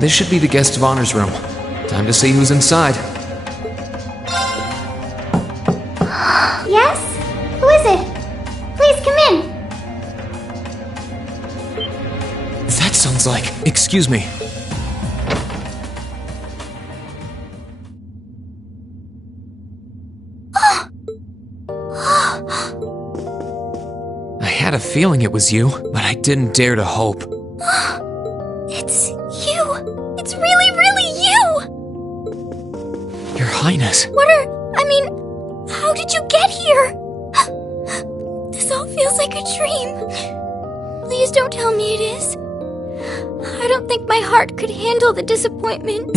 This should be the guest of honor's room. Time to see who's inside. Yes? Who is it? Please come in. That sounds like... Excuse me. I had a feeling it was you, but I didn't dare to hope. It's you. It's really, really you. Your Highness. How did you get here? This all feels like a dream. Please don't tell me it is. I don't think my heart could handle the disappointment.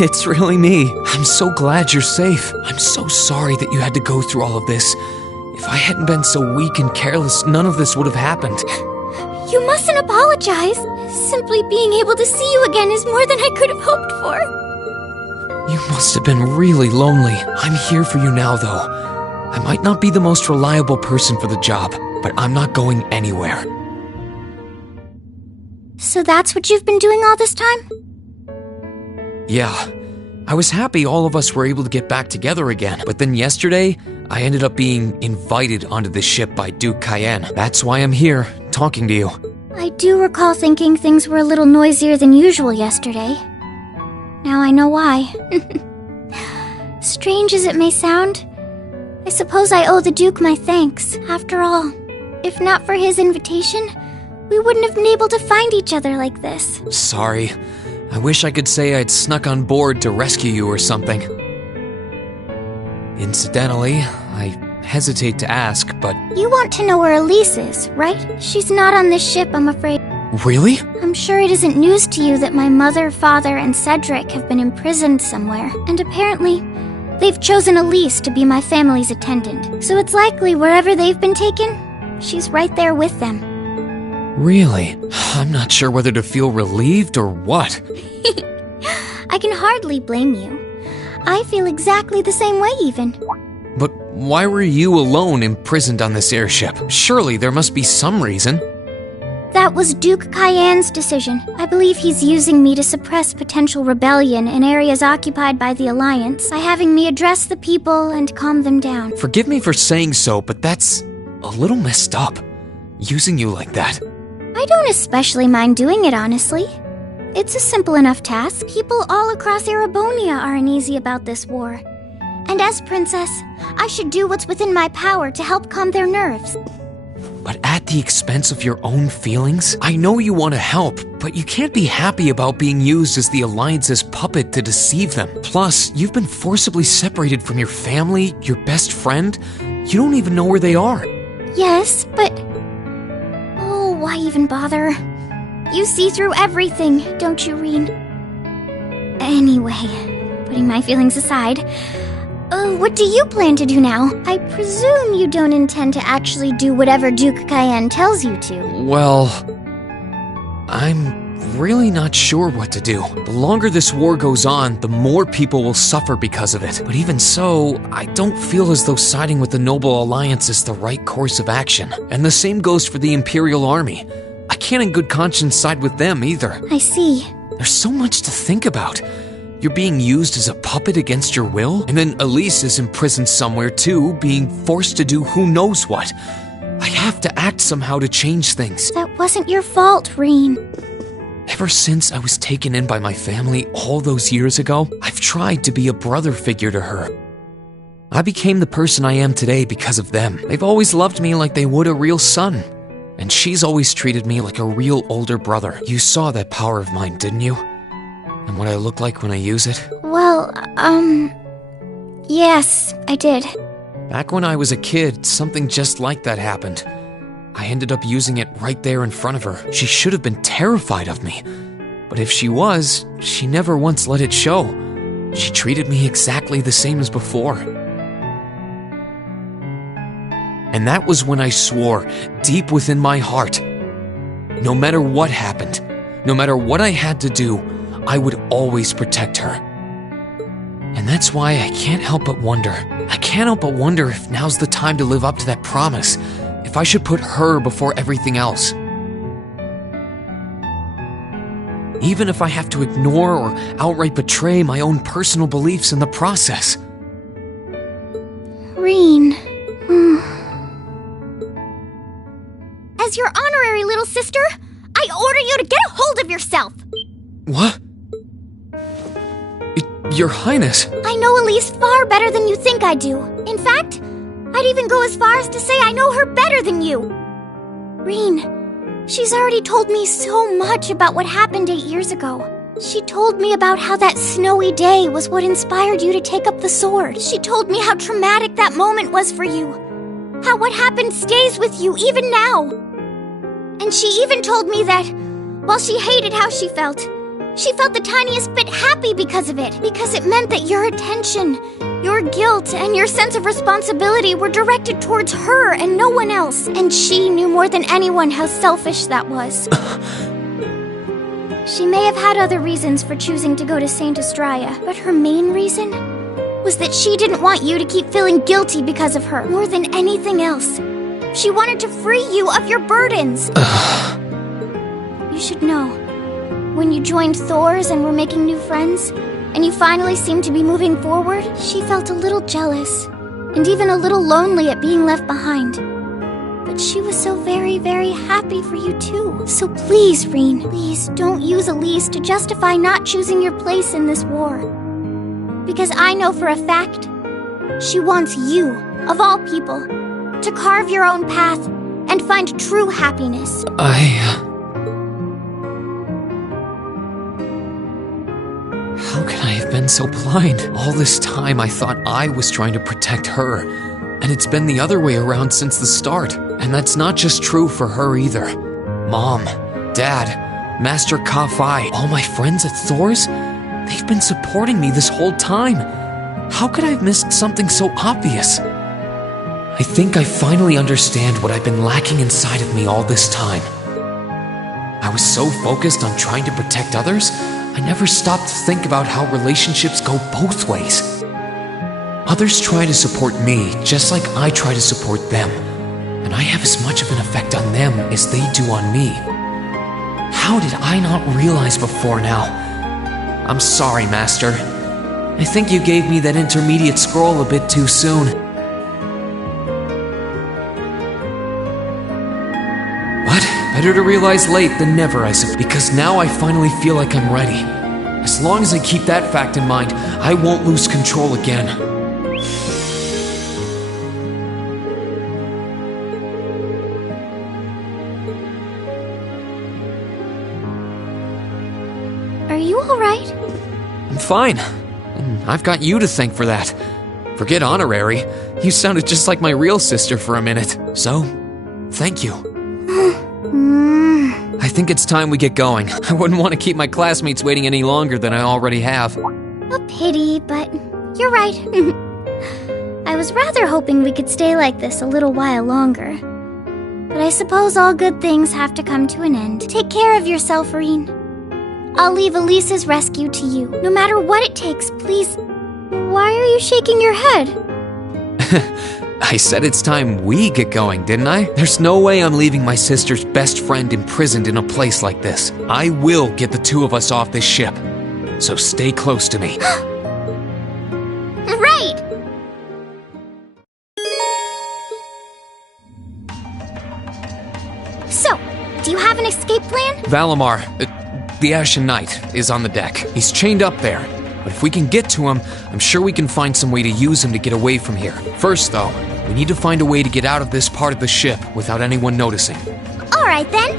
It's really me. I'm so glad you're safe. I'm so sorry that you had to go through all of this. If I hadn't been so weak and careless, none of this would have happened. You mustn't apologize. Simply being able to see you again is more than I could have hoped for. You must have been really lonely. I'm here for you now, though. I might not be the most reliable person for the job, but I'm not going anywhere. So that's what you've been doing all this time? Yeah. I was happy all of us were able to get back together again, but then yesterday, I ended up being invited onto the ship by Duke Cayenne. That's why I'm here, talking to you. I do recall thinking things were a little noisier than usual yesterday. Now I know why. Strange as it may sound, I suppose I owe the Duke my thanks. After all, if not for his invitation, we wouldn't have been able to find each other like this. Sorry. I wish I could say I'd snuck on board to rescue you or something. Incidentally, I hesitate to ask, but... You want to know where Elise is, right? She's not on this ship, I'm afraid. Really? I'm sure it isn't news to you that my mother, father, and Cedric have been imprisoned somewhere, and apparently, they've chosen Elise to be my family's attendant. So it's likely wherever they've been taken, she's right there with them. Really? I'm not sure whether to feel relieved or what. I can hardly blame you. I feel exactly the same way, even. But why were you alone imprisoned on this airship? Surely there must be some reason. That was Duke Cayenne's decision. I believe he's using me to suppress potential rebellion in areas occupied by the Alliance by having me address the people and calm them down. Forgive me for saying so, but that's a little messed up. Using you like that. I don't especially mind doing it, honestly. It's a simple enough task. People all across Erebonia are uneasy about this war. And as princess, I should do what's within my power to help calm their nerves. But at the expense of your own feelings? I know you want to help, but you can't be happy about being used as the Alliance's puppet to deceive them. Plus, you've been forcibly separated from your family, your best friend. You don't even know where they are. Yes, but... Oh, why even bother? You see through everything, don't you, Rean? Anyway, putting my feelings aside, what do you plan to do now? I presume you don't intend to actually do whatever Duke Cayenne tells you to. Well, I'm really not sure what to do. The longer this war goes on, the more people will suffer because of it. But even so, I don't feel as though siding with the Noble Alliance is the right course of action. And the same goes for the Imperial Army. I can't in good conscience side with them either. I see. There's so much to think about. You're being used as a puppet against your will, and then Elise is imprisoned somewhere too, being forced to do who knows what. I have to act somehow to change things. That wasn't your fault, Rean. Ever since I was taken in by my family all those years ago, I've tried to be a brother figure to her. I became the person I am today because of them. They've always loved me like they would a real son. And she's always treated me like a real older brother. You saw that power of mine, didn't you? And what I look like when I use it? Well, yes, I did. Back when I was a kid, something just like that happened. I ended up using it right there in front of her. She should have been terrified of me. But if she was, she never once let it show. She treated me exactly the same as before. And that was when I swore, deep within my heart, no matter what happened, no matter what I had to do, I would always protect her. And that's why I can't help but wonder. I can't help but wonder if now's the time to live up to that promise, if I should put her before everything else. even if I have to ignore or outright betray my own personal beliefs in the process. Rean. As your honorary little sister, I order you to get a hold of yourself! What? Your Highness. I know Elise far better than you think I do. In fact, I'd even go as far as to say I know her better than you. Rean, she's already told me so much about what happened 8 years ago. She told me about how that snowy day was what inspired you to take up the sword. She told me how traumatic that moment was for you. How what happened stays with you even now. And she even told me that, while she hated how she felt the tiniest bit happy because of it. Because it meant that your attention, your guilt, and your sense of responsibility were directed towards her and no one else. And she knew more than anyone how selfish that was. She may have had other reasons for choosing to go to Saint Estrella, but her main reason was that she didn't want you to keep feeling guilty because of her, more than anything else. She wanted to free you of your burdens. You should know, when you joined Thor's and were making new friends, and you finally seemed to be moving forward, she felt a little jealous, and even a little lonely at being left behind. But she was so very, very happy for you too. So please, Rean, please don't use Elise to justify not choosing your place in this war. Because I know for a fact, she wants you, of all people, to carve your own path and find true happiness. How could I have been so blind? All this time I thought I was trying to protect her, and it's been the other way around since the start. And that's not just true for her either. Mom, Dad, Master Ka-Fai, all my friends at Thor's, they've been supporting me this whole time. How could I have missed something so obvious? I think I finally understand what I've been lacking inside of me all this time. I was so focused on trying to protect others, I never stopped to think about how relationships go both ways. Others try to support me just like I try to support them, and I have as much of an effect on them as they do on me. How did I not realize before now? I'm sorry, Master. I think you gave me that intermediate scroll a bit too soon. But better to realize late than never, I suppose, because now I finally feel like I'm ready. As long as I keep that fact in mind, I won't lose control again. Are you alright? I'm fine. And I've got you to thank for that. Forget honorary. You sounded just like my real sister for a minute. So, thank you. I think it's time we get going. I wouldn't want to keep my classmates waiting any longer than I already have. A pity, but you're right. I was rather hoping we could stay like this a little while longer. But I suppose all good things have to come to an end. Take care of yourself, Rean. I'll leave Elise's rescue to you. No matter what it takes, please. Why are you shaking your head? I said it's time we get going, didn't I? There's no way I'm leaving my sister's best friend imprisoned in a place like this. I will get the two of us off this ship. So stay close to me. Right! So, do you have an escape plan? Valimar, the Ashen Knight, is on the deck. He's chained up there. But if we can get to him, I'm sure we can find some way to use him to get away from here. First, though, we need to find a way to get out of this part of the ship without anyone noticing. Alright then.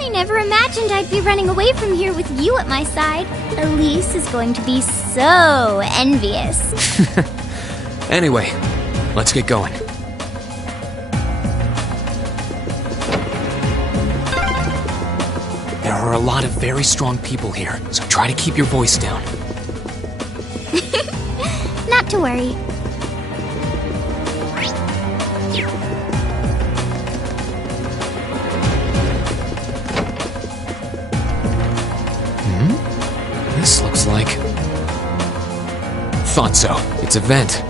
I never imagined I'd be running away from here with you at my side. Elise is going to be so envious. Anyway, let's get going. There are a lot of very strong people here, so try to keep your voice down. Not to worry. This looks like... Thought so. It's a vent.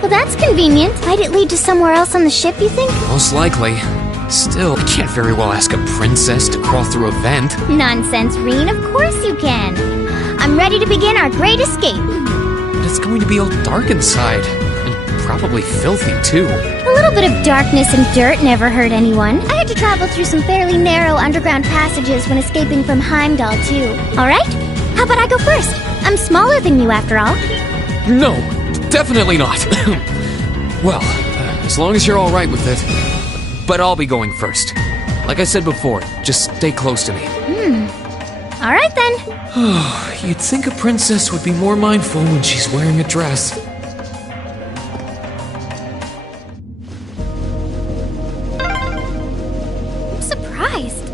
Well, that's convenient. Might it lead to somewhere else on the ship, you think? Most likely. Still, I can't very well ask a princess to crawl through a vent. Nonsense, Reen. Of course you can. I'm ready to begin our great escape. But it's going to be all dark inside. And probably filthy, too. A little bit of darkness and dirt never hurt anyone. I had to travel through some fairly narrow underground passages when escaping from Heimdall, too. Alright? How about I go first? I'm smaller than you, after all. No, definitely not. Well, as long as you're alright with it. But I'll be going first. Like I said before, just stay close to me. Alright then. You'd think a princess would be more mindful when she's wearing a dress. I'm surprised.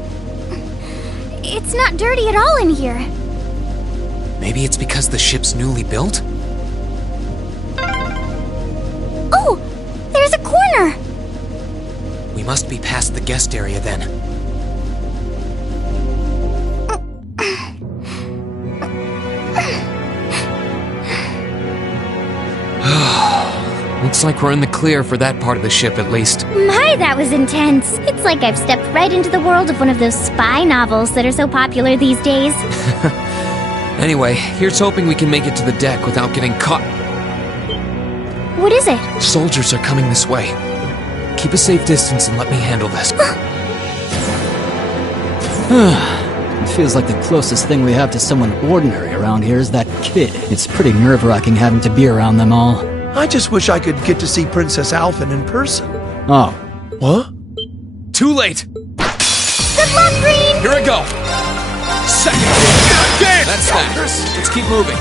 It's not dirty at all in here. Maybe it's because the ship's newly built? Oh! There's a corner! We must be past the guest area then. Looks like we're in the clear for that part of the ship at least. My, that was intense. It's like I've stepped right into the world of one of those spy novels that are so popular these days. Anyway, here's hoping we can make it to the deck without getting caught. What is it? Soldiers are coming this way. Keep a safe distance and let me handle this. It feels like the closest thing we have to someone ordinary around here is that kid. It's pretty nerve-wracking having to be around them all. I just wish I could get to see Princess Alphen in person. Oh, What? Too late! Good luck, Green! Here I go! Second! Damn! That's that. Let's keep moving.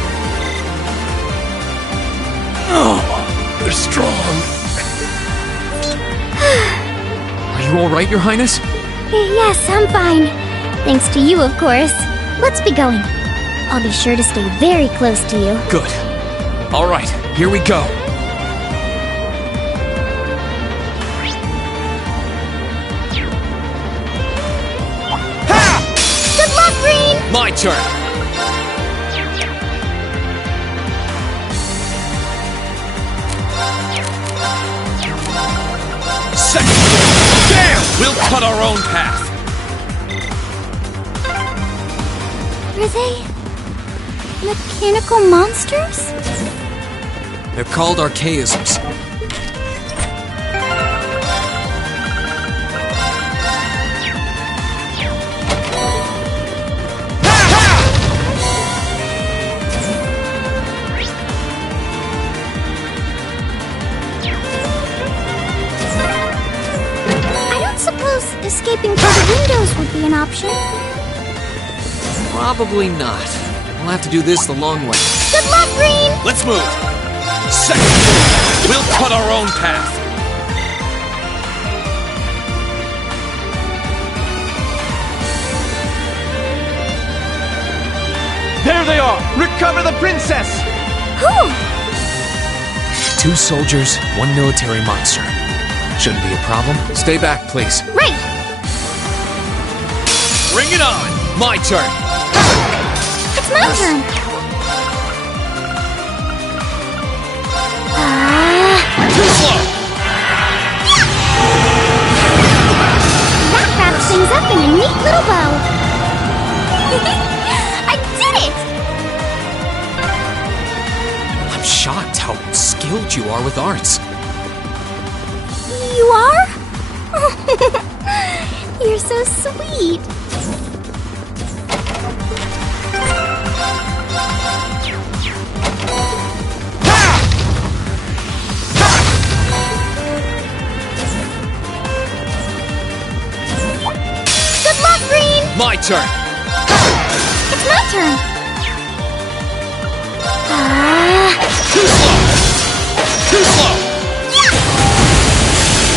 They're strong. Are you alright, Your Highness? Yes, I'm fine. Thanks to you, of course. Let's be going. I'll be sure to stay very close to you. Good. Alright, here we go. Good luck, Green! My turn! Second! Damn! We'll cut our own path! Are they mechanical monsters? They're called archaisms. I don't suppose escaping through the windows would be an option. Probably not. We'll have to do this the long way. Good luck, Green! Let's move! Second! We'll cut our own path! There they are! Recover the princess! Whew! 2 soldiers, 1 military monster. Shouldn't be a problem. Stay back, please. Right! Bring it on! My turn! It's my turn! Too slow! That wraps things up in a neat little bow. I did it! I'm shocked how skilled you are with arts. You are? You're so sweet. Good luck, Green! My turn! It's my turn. Too slow! Too slow!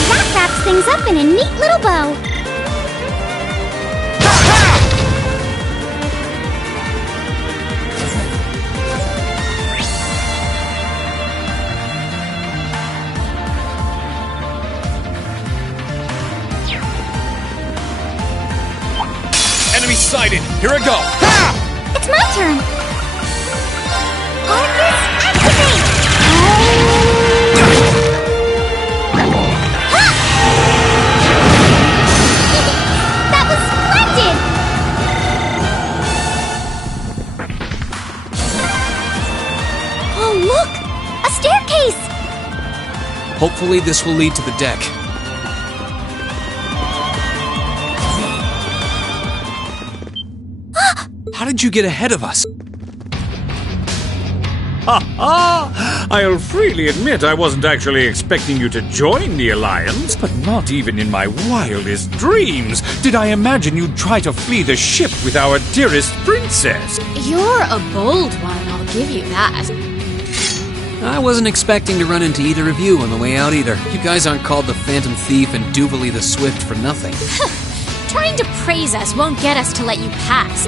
That wraps things up in a neat little bow. Enemy sighted! Here I go! It's my turn. Arcus, activate! Hopefully this will lead to the deck. How did you get ahead of us? I'll freely admit I wasn't actually expecting you to join the Alliance, but not even in my wildest dreams did I imagine you'd try to flee the ship with our dearest princess. You're a bold one, I'll give you that. I wasn't expecting to run into either of you on the way out either. You guys aren't called the Phantom Thief and Duvalie the Swift for nothing. Trying to praise us won't get us to let you pass.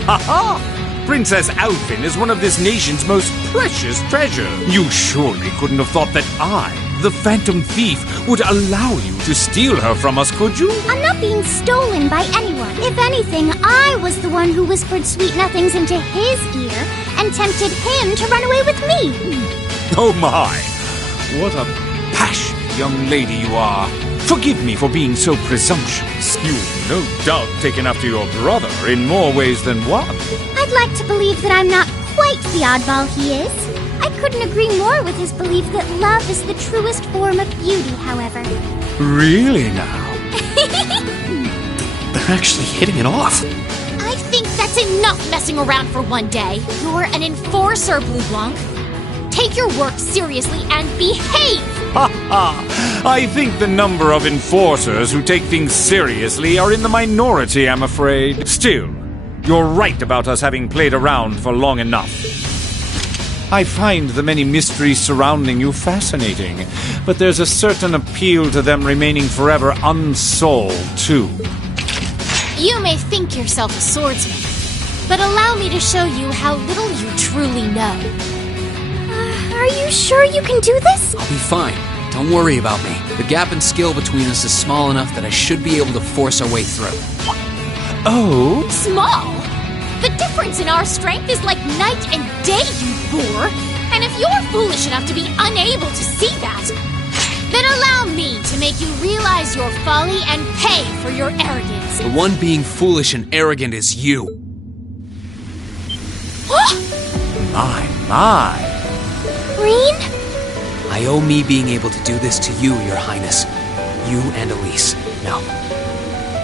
Princess Alfin is one of this nation's most precious treasures. You surely couldn't have thought that I, the Phantom Thief, would allow you to steal her from us, could you? I'm not being stolen by anyone. If anything, I was the one who whispered sweet nothings into his ear and tempted him to run away with me. Oh my! What a passionate young lady you are. Forgive me for being so presumptuous. You've no doubt taken after your brother in more ways than one. I'd like to believe that I'm not quite the oddball he is. I couldn't agree more with his belief that love is the truest form of beauty, however. Really now? They're actually hitting it off. I think that's enough messing around for one day. You're an enforcer, Blue Blanc. Take your work seriously and behave! I think the number of enforcers who take things seriously are in the minority, I'm afraid. Still, you're right about us having played around for long enough. I find the many mysteries surrounding you fascinating, but there's a certain appeal to them remaining forever unsolved, too. You may think yourself a swordsman, but allow me to show you how little you truly know. Are you sure you can do this? I'll be fine. Don't worry about me. The gap in skill between us is small enough that I should be able to force our way through. Oh? Small? The difference in our strength is like night and day, you boor! And if you're foolish enough to be unable to see that, then allow me to make you realize your folly and pay for your arrogance. The one being foolish and arrogant is you. My. Green? I owe me being able to do this to you, Your Highness. You and Elise. Now,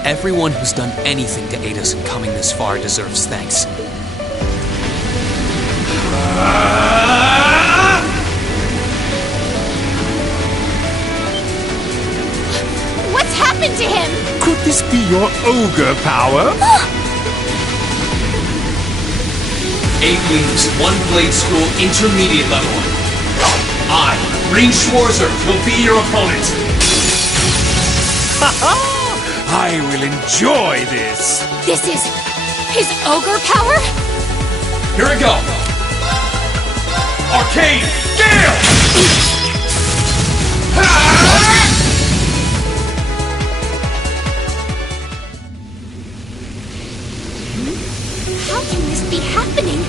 everyone who's done anything to aid us in coming this far deserves thanks. What's happened to him? Could this be your ogre power? 8 wings, 1 blade school, intermediate level. I, Green Schwarzer, will be your opponent. I will enjoy this. This is his ogre power? Here we go. Arcane Gale! How can this be happening?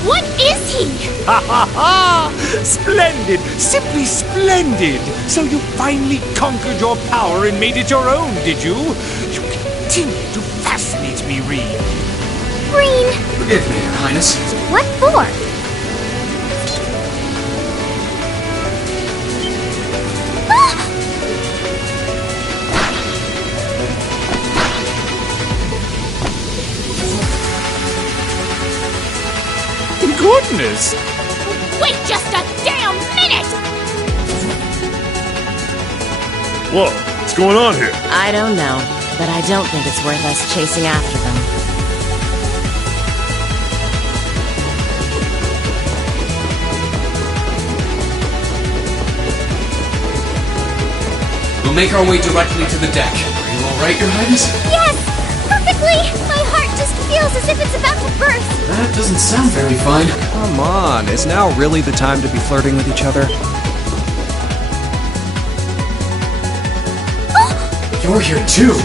What is he? Ha ha ha! Splendid! Simply splendid! So you finally conquered your power and made it your own, did you? You continue to fascinate me, Reed. Green! Forgive me, Your Highness. What for? Goodness! Wait just a damn minute! Whoa, what's going on here? I don't know, but I don't think it's worth us chasing after them. We'll make our way directly to the deck. Are you all right, Your Highness? Yes! Perfectly! My heart just feels as if it's about to burst. That doesn't sound very fine. Come on, is now really the time to be flirting with each other? You're here too.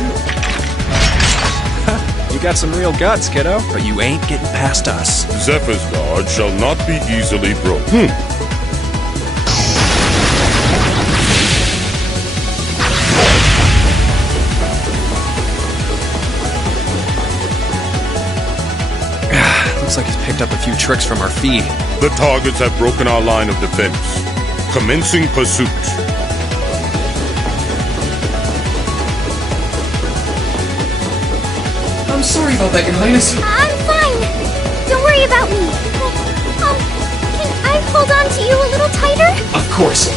You got some real guts, kiddo, but you ain't getting past us. Zephyr's guard shall not be easily broken. Looks like he's picked up a few tricks from our feed. The targets have broken our line of defense. Commencing pursuit. sorry about that, Your Highness. I'm fine. Don't worry about me. Can I hold on to you a little tighter? Of course.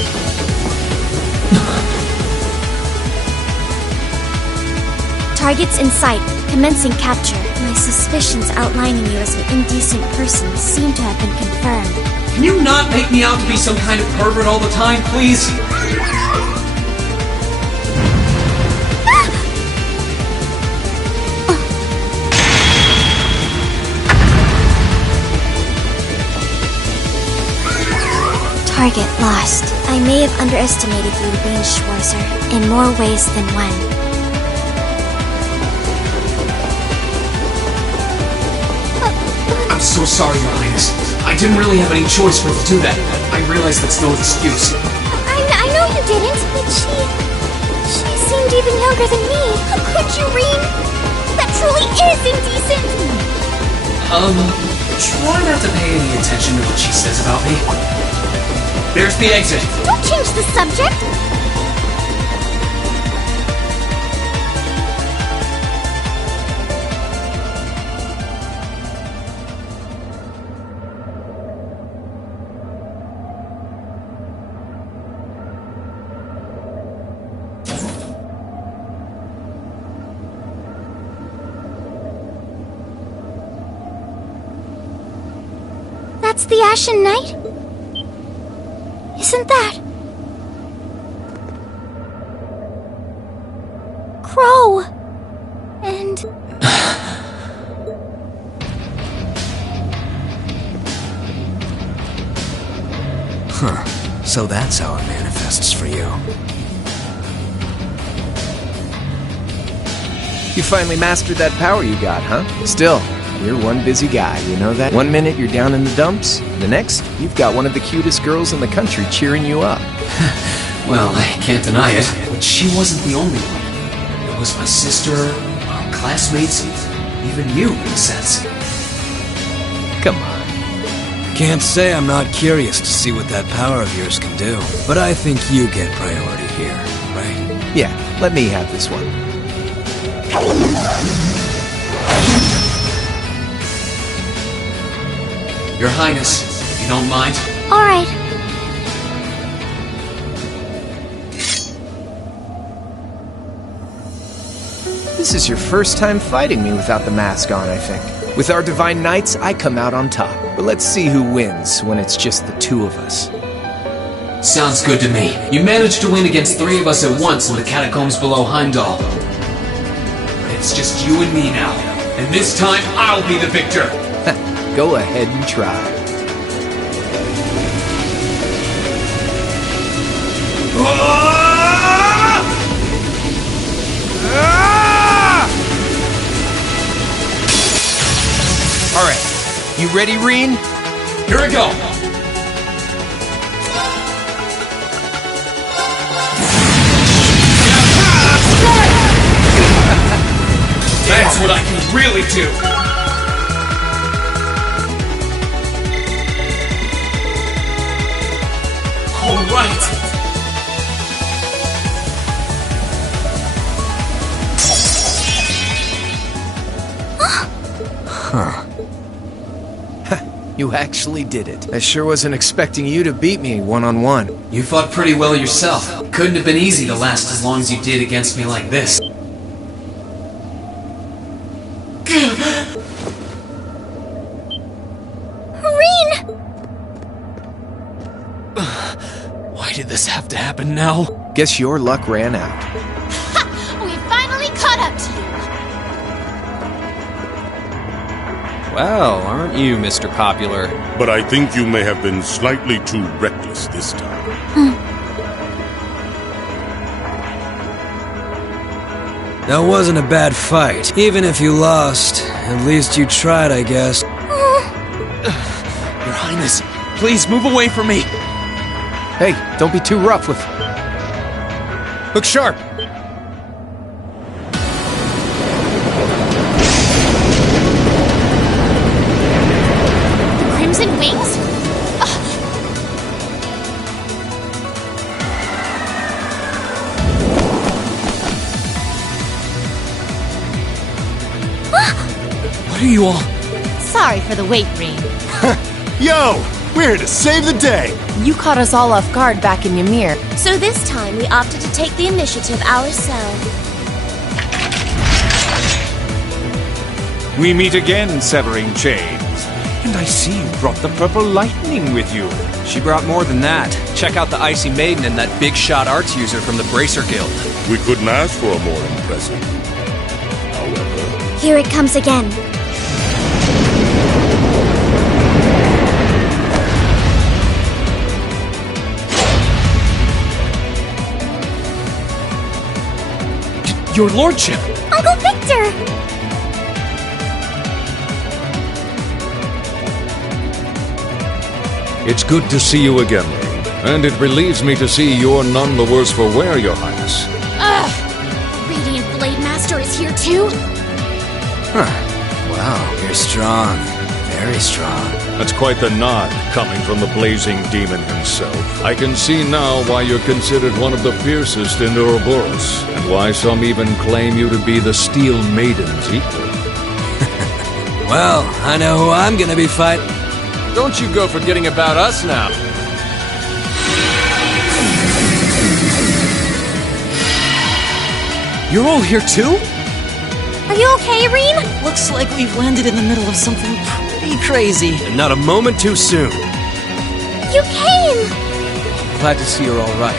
Targets in sight. Commencing capture. My suspicions outlining you as an indecent person seem to have been confirmed. Can you not make me out to be some kind of pervert all the time, please? Target lost. I may have underestimated you, Rean Schwarzer, in more ways than one. I'm so sorry, Your Highness. I didn't really have any choice but to do that. I realize that's no excuse. I know you didn't, but she seemed even younger than me. How could you, Rean? That truly is indecent! Try not to pay any attention to what she says about me. There's the exit. Don't change the subject! That's the Ashen Knight? Isn't that... Crow? And... Huh. So that's how it manifests for you. You finally mastered that power you got, huh? Still, you're one busy guy, you know that? One minute you're down in the dumps, the next, you've got one of the cutest girls in the country cheering you up. Well, I can't deny it, but she wasn't the only one. It was my sister, our classmates, even you, in a sense. Come on. Can't say I'm not curious to see what that power of yours can do, but I think you get priority here, right? Yeah, let me have this one. Your Highness, if you don't mind. Alright. This is your first time fighting me without the mask on, I think. With our Divine Knights, I come out on top. But let's see who wins when it's just the two of us. Sounds good to me. You managed to win against 3 of us at once in the catacombs below Heimdall. But it's just you and me now. And this time, I'll be the victor. Go ahead and try. Alright, you ready, Rean? Here we go! That's what I can really do! Alright! Huh. You actually did it. I sure wasn't expecting you to beat me one-on-one. You fought pretty well yourself. Couldn't have been easy to last as long as you did against me like this. Rean! Why did this have to happen now? Guess your luck ran out. Ha! We finally caught up to you! Well, aren't you, Mr. Popular? But I think you may have been slightly too reckless this time. That wasn't a bad fight. Even if you lost, at least you tried, I guess. Your Highness, please move away from me. Hey, don't be too rough with... Look sharp! Crimson Wings? Ah! What are you all? Sorry for the wait, Rean. Yo! We're here to save the day! You caught us all off guard back in Ymir. So this time we opted to take the initiative ourselves. We meet again, Severing Chains. And I see you brought the Purple Lightning with you. She brought more than that. Check out the Icy Maiden and that big shot arts user from the Bracer Guild. We couldn't ask for a more impressive. However, Here it comes again. Your lordship! Uncle Victor! It's good to see you again, Rean. And it relieves me to see you're none the worse for wear, Your Highness. Ugh! Radiant Blade Master is here too? Huh. Wow, you're strong. Very strong. That's quite the nod, coming from the blazing demon himself. I can see now why you're considered one of the fiercest in Ouroboros, and why some even claim you to be the Steel Maiden's equal. Well, I know who I'm gonna be fighting. Don't you go forgetting about us now. You're all here too? Are you okay, Rean? Looks like we've landed in the middle of something pretty crazy. And not a moment too soon. You came! Glad to see you're all right.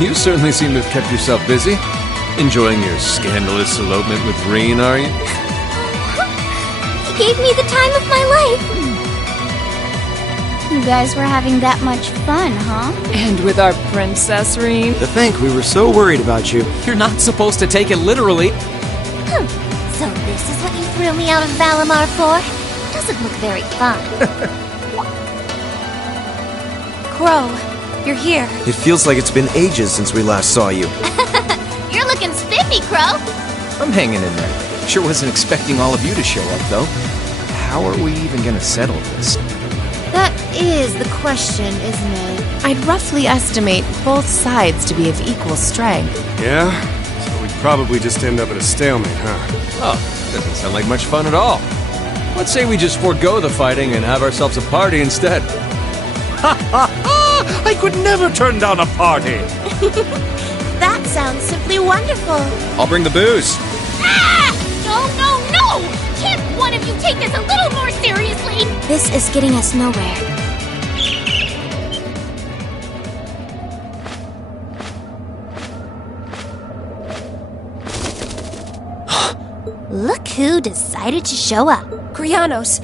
You certainly seem to have kept yourself busy. Enjoying your scandalous elopement with Rean, are you? He gave me the time of my life. You guys were having that much fun, huh? And with our princess, Rean. To think we were so worried about you. You're not supposed to take it literally. So this is what you threw me out of Valimar for? Doesn't look very fun. Crow, you're here. It feels like it's been ages since we last saw you. You're looking spiffy, Crow. I'm hanging in there. Sure wasn't expecting all of you to show up, though. How are we even gonna settle this? That is the question, isn't it? I'd roughly estimate both sides to be of equal strength. Yeah? So we'd probably just end up at a stalemate, huh? Oh, doesn't sound like much fun at all. Let's say we just forego the fighting and have ourselves a party instead. Ha ha ha! I could never turn down a party! That sounds simply wonderful. I'll bring the booze. Ah! No, no, no! Can't one of you take this a little more seriously? This is getting us nowhere. Look who decided to show up. Krianos.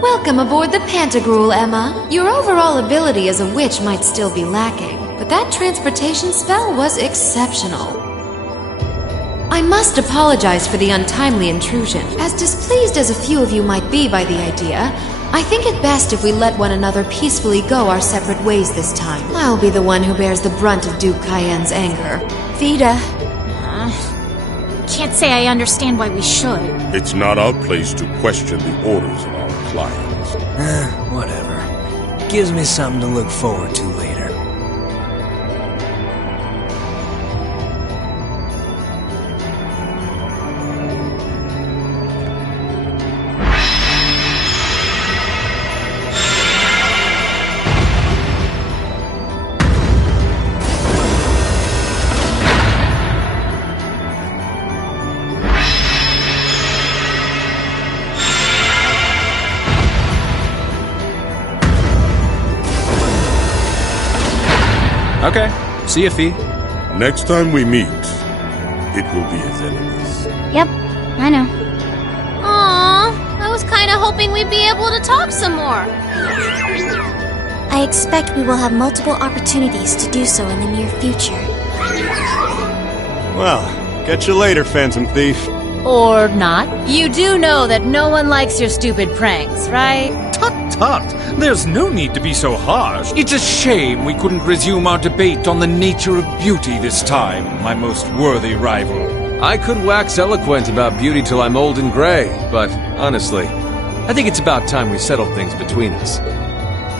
Welcome aboard the Pantagruel, Emma. Your overall ability as a witch might still be lacking, but that transportation spell was exceptional. I must apologize for the untimely intrusion. As displeased as a few of you might be by the idea, I think it best if we let one another peacefully go our separate ways this time. I'll be the one who bears the brunt of Duke Cayenne's anger. Vida. Can't say I understand why we should. it's not our place to question the orders of our clients. Whatever. Gives me something to look forward to later. Okay. See ya, Fee. Next time we meet, it will be as enemies. Yep, I know. Aww, I was kinda hoping we'd be able to talk some more. I expect we will have multiple opportunities to do so in the near future. Well, catch you later, Phantom Thief. Or not. You do know that no one likes your stupid pranks, right? Tut tut! There's no need to be so harsh. It's a shame we couldn't resume our debate on the nature of beauty this time, my most worthy rival. I could wax eloquent about beauty till I'm old and gray, but honestly, I think it's about time we settled things between us.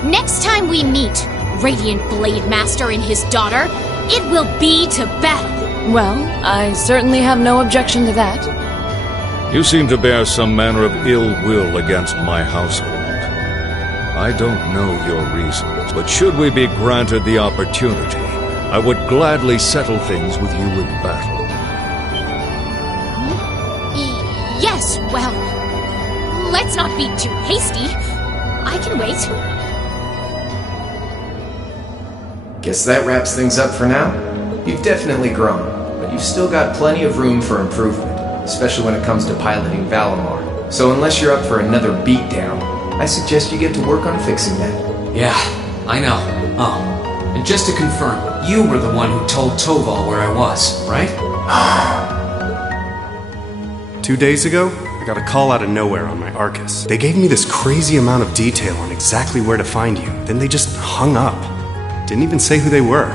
Next time we meet, Radiant Blade Master and his daughter. It will be to battle. Well, I certainly have no objection to that. You seem to bear some manner of ill will against my household. I don't know your reasons, but should we be granted the opportunity, I would gladly settle things with you in battle. Yes, well, let's not be too hasty. I can wait. Guess that wraps things up for now. You've definitely grown, but you've still got plenty of room for improvement, especially when it comes to piloting Valimar. So unless you're up for another beatdown, I suggest you get to work on fixing that. Yeah, I know. Oh, and just to confirm, you were the one who told Toval where I was, right? 2 days ago, I got a call out of nowhere on my Arcus. They gave me this crazy amount of detail on exactly where to find you. Then they just hung up. Didn't even say who they were.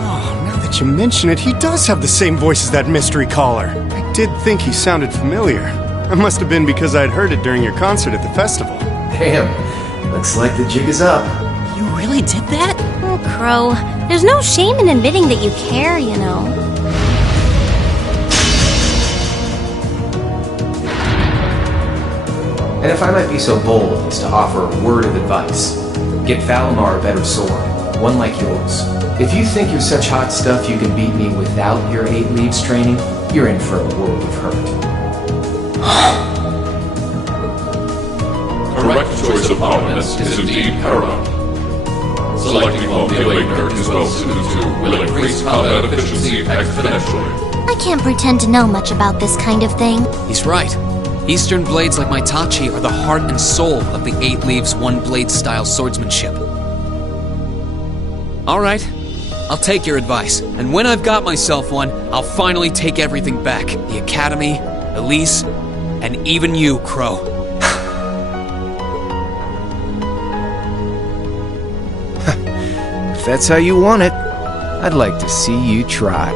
Oh, now that you mention it, he does have the same voice as that mystery caller. I did think he sounded familiar. It must have been because I'd heard it during your concert at the festival. Damn, looks like the jig is up. You really did that? Oh, Crow, there's no shame in admitting that you care, you know. And if I might be so bold as to offer a word of advice, get Valimar a better sword, one like yours. If you think you're such hot stuff you can beat me without your 8 Leaves training, you're in for a world of hurt. Correct choice of armaments is indeed paramount. Selecting one the Awakener is well suited to will increase combat efficiency exponentially. I can't pretend to know much about this kind of thing. He's right. Eastern blades like Maitachi are the heart and soul of the 8 Leaves 1 blade style swordsmanship. Alright, I'll take your advice, and when I've got myself one, I'll finally take everything back. The Academy, Elise, and even you, Crow. If that's how you want it, I'd like to see you try.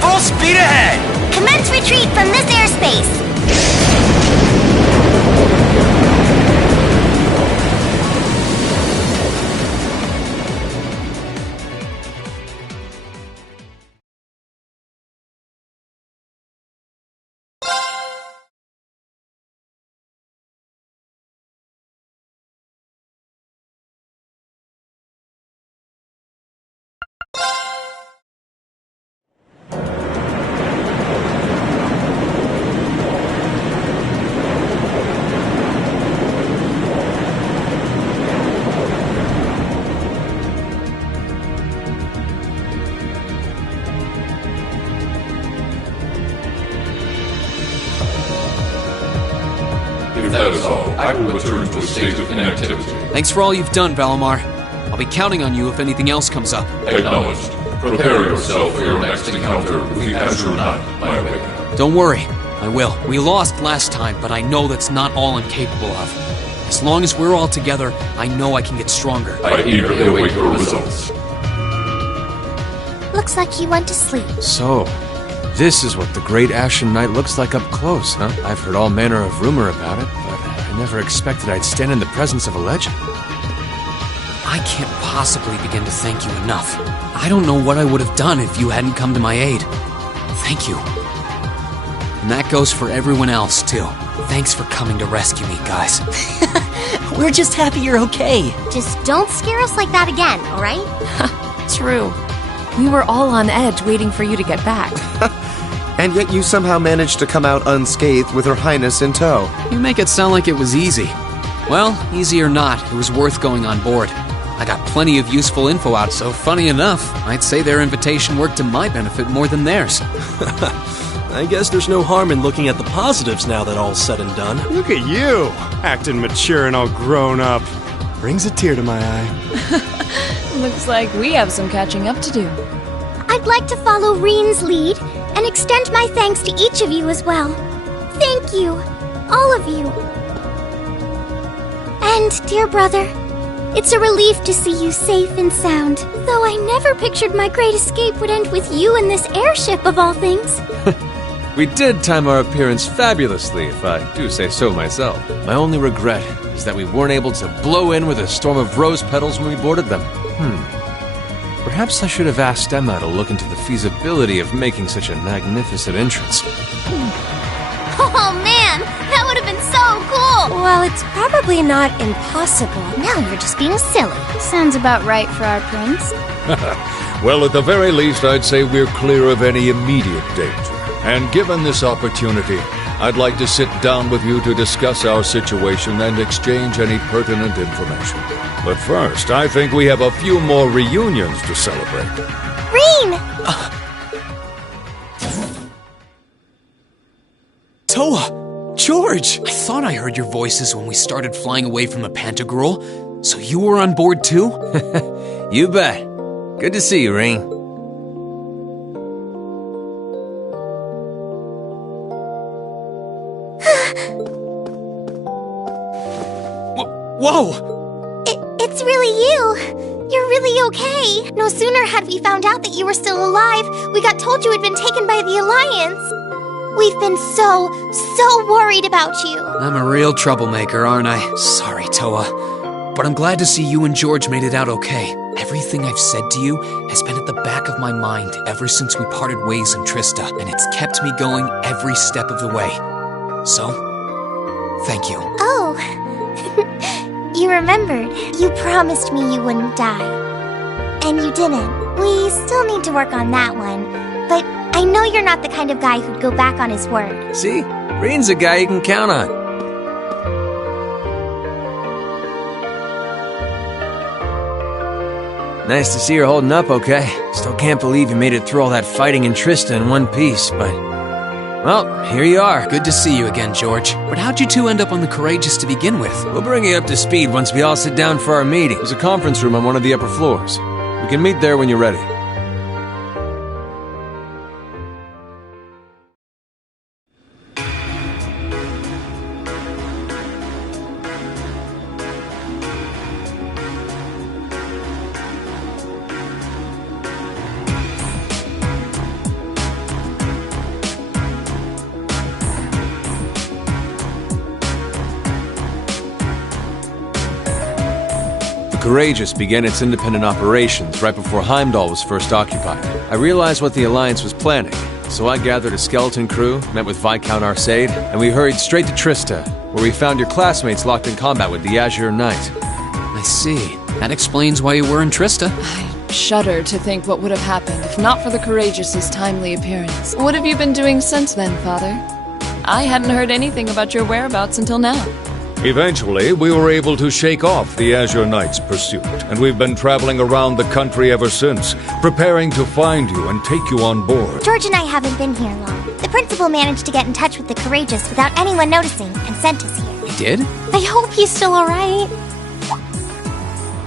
Full speed ahead! Commence retreat from this airspace! If that is all, I will return to a state of inactivity. Thanks for all you've done, Valimar. I'll be counting on you if anything else comes up. Acknowledged. Prepare yourself for your next encounter with the Azure Knight, my Awakener. Don't worry, I will. We lost last time, but I know that's not all I'm capable of. As long as we're all together, I know I can get stronger. I eagerly await your results. Looks like he went to sleep. So, this is what the Great Ashen Knight looks like up close, huh? I've heard all manner of rumor about it, but I never expected I'd stand in the presence of a legend. I can't possibly begin to thank you enough. I don't know what I would have done if you hadn't come to my aid. Thank you. And that goes for everyone else, too. Thanks for coming to rescue me, guys. We're just happy you're okay. Just don't scare us like that again, alright? True. We were all on edge waiting for you to get back. And yet you somehow managed to come out unscathed with Her Highness in tow. You make it sound like it was easy. Well, easy or not, it was worth going on board. I got plenty of useful info out, so funny enough, I'd say their invitation worked to my benefit more than theirs. I guess there's no harm in looking at the positives now that all's said and done. Look at you, acting mature and all grown up. Brings a tear to my eye. Looks like we have some catching up to do. I'd like to follow Reen's lead and extend my thanks to each of you as well. Thank you, all of you. And, dear brother, it's a relief to see you safe and sound, though I never pictured my great escape would end with you in this airship of all things. We did time our appearance fabulously, if I do say so myself. My only regret is that we weren't able to blow in with a storm of rose petals when we boarded them. Perhaps I should have asked Emma to look into the feasibility of making such a magnificent entrance. Oh man, that would have been so cool! Well, it's probably not impossible. Now you're just being silly. Sounds about right for our prince. Well, at the very least, I'd say we're clear of any immediate danger. And given this opportunity, I'd like to sit down with you to discuss our situation and exchange any pertinent information. But first, I think we have a few more reunions to celebrate. Reen! Toa! George! I thought I heard your voices when we started flying away from the Pantagruel. So you were on board too? You bet. Good to see you, Reen. Whoa! It's really you. You're really okay. No sooner had we found out that you were still alive, we got told you had been taken by the Alliance. We've been so worried about you. I'm a real troublemaker, aren't I? Sorry, Toa. But I'm glad to see you and George made it out okay. Everything I've said to you has been at the back of my mind ever since we parted ways in Trista, and it's kept me going every step of the way. So, thank you. Oh. You remembered. You promised me you wouldn't die. And you didn't. We still need to work on that one. But I know you're not the kind of guy who'd go back on his word. See? Reen's a guy you can count on. Nice to see you're holding up okay. Still can't believe you made it through all that fighting in Trista in one piece, but... well, here you are. Good to see you again, George. But how'd you two end up on the Courageous to begin with? We'll bring you up to speed once we all sit down for our meeting. There's a conference room on one of the upper floors. We can meet there when you're ready. Courageous began its independent operations right before Heimdall was first occupied. I realized what the Alliance was planning, so I gathered a skeleton crew, met with Viscount Arcade, and we hurried straight to Trista, where we found your classmates locked in combat with the Azure Knight. I see. That explains why you were in Trista. I shudder to think what would have happened if not for the Courageous's timely appearance. What have you been doing since then, Father? I hadn't heard anything about your whereabouts until now. Eventually, we were able to shake off the Azure Knight's pursuit, and we've been traveling around the country ever since, preparing to find you and take you on board. George and I haven't been here long. The principal managed to get in touch with the Courageous without anyone noticing and sent us here. He did? I hope he's still alright.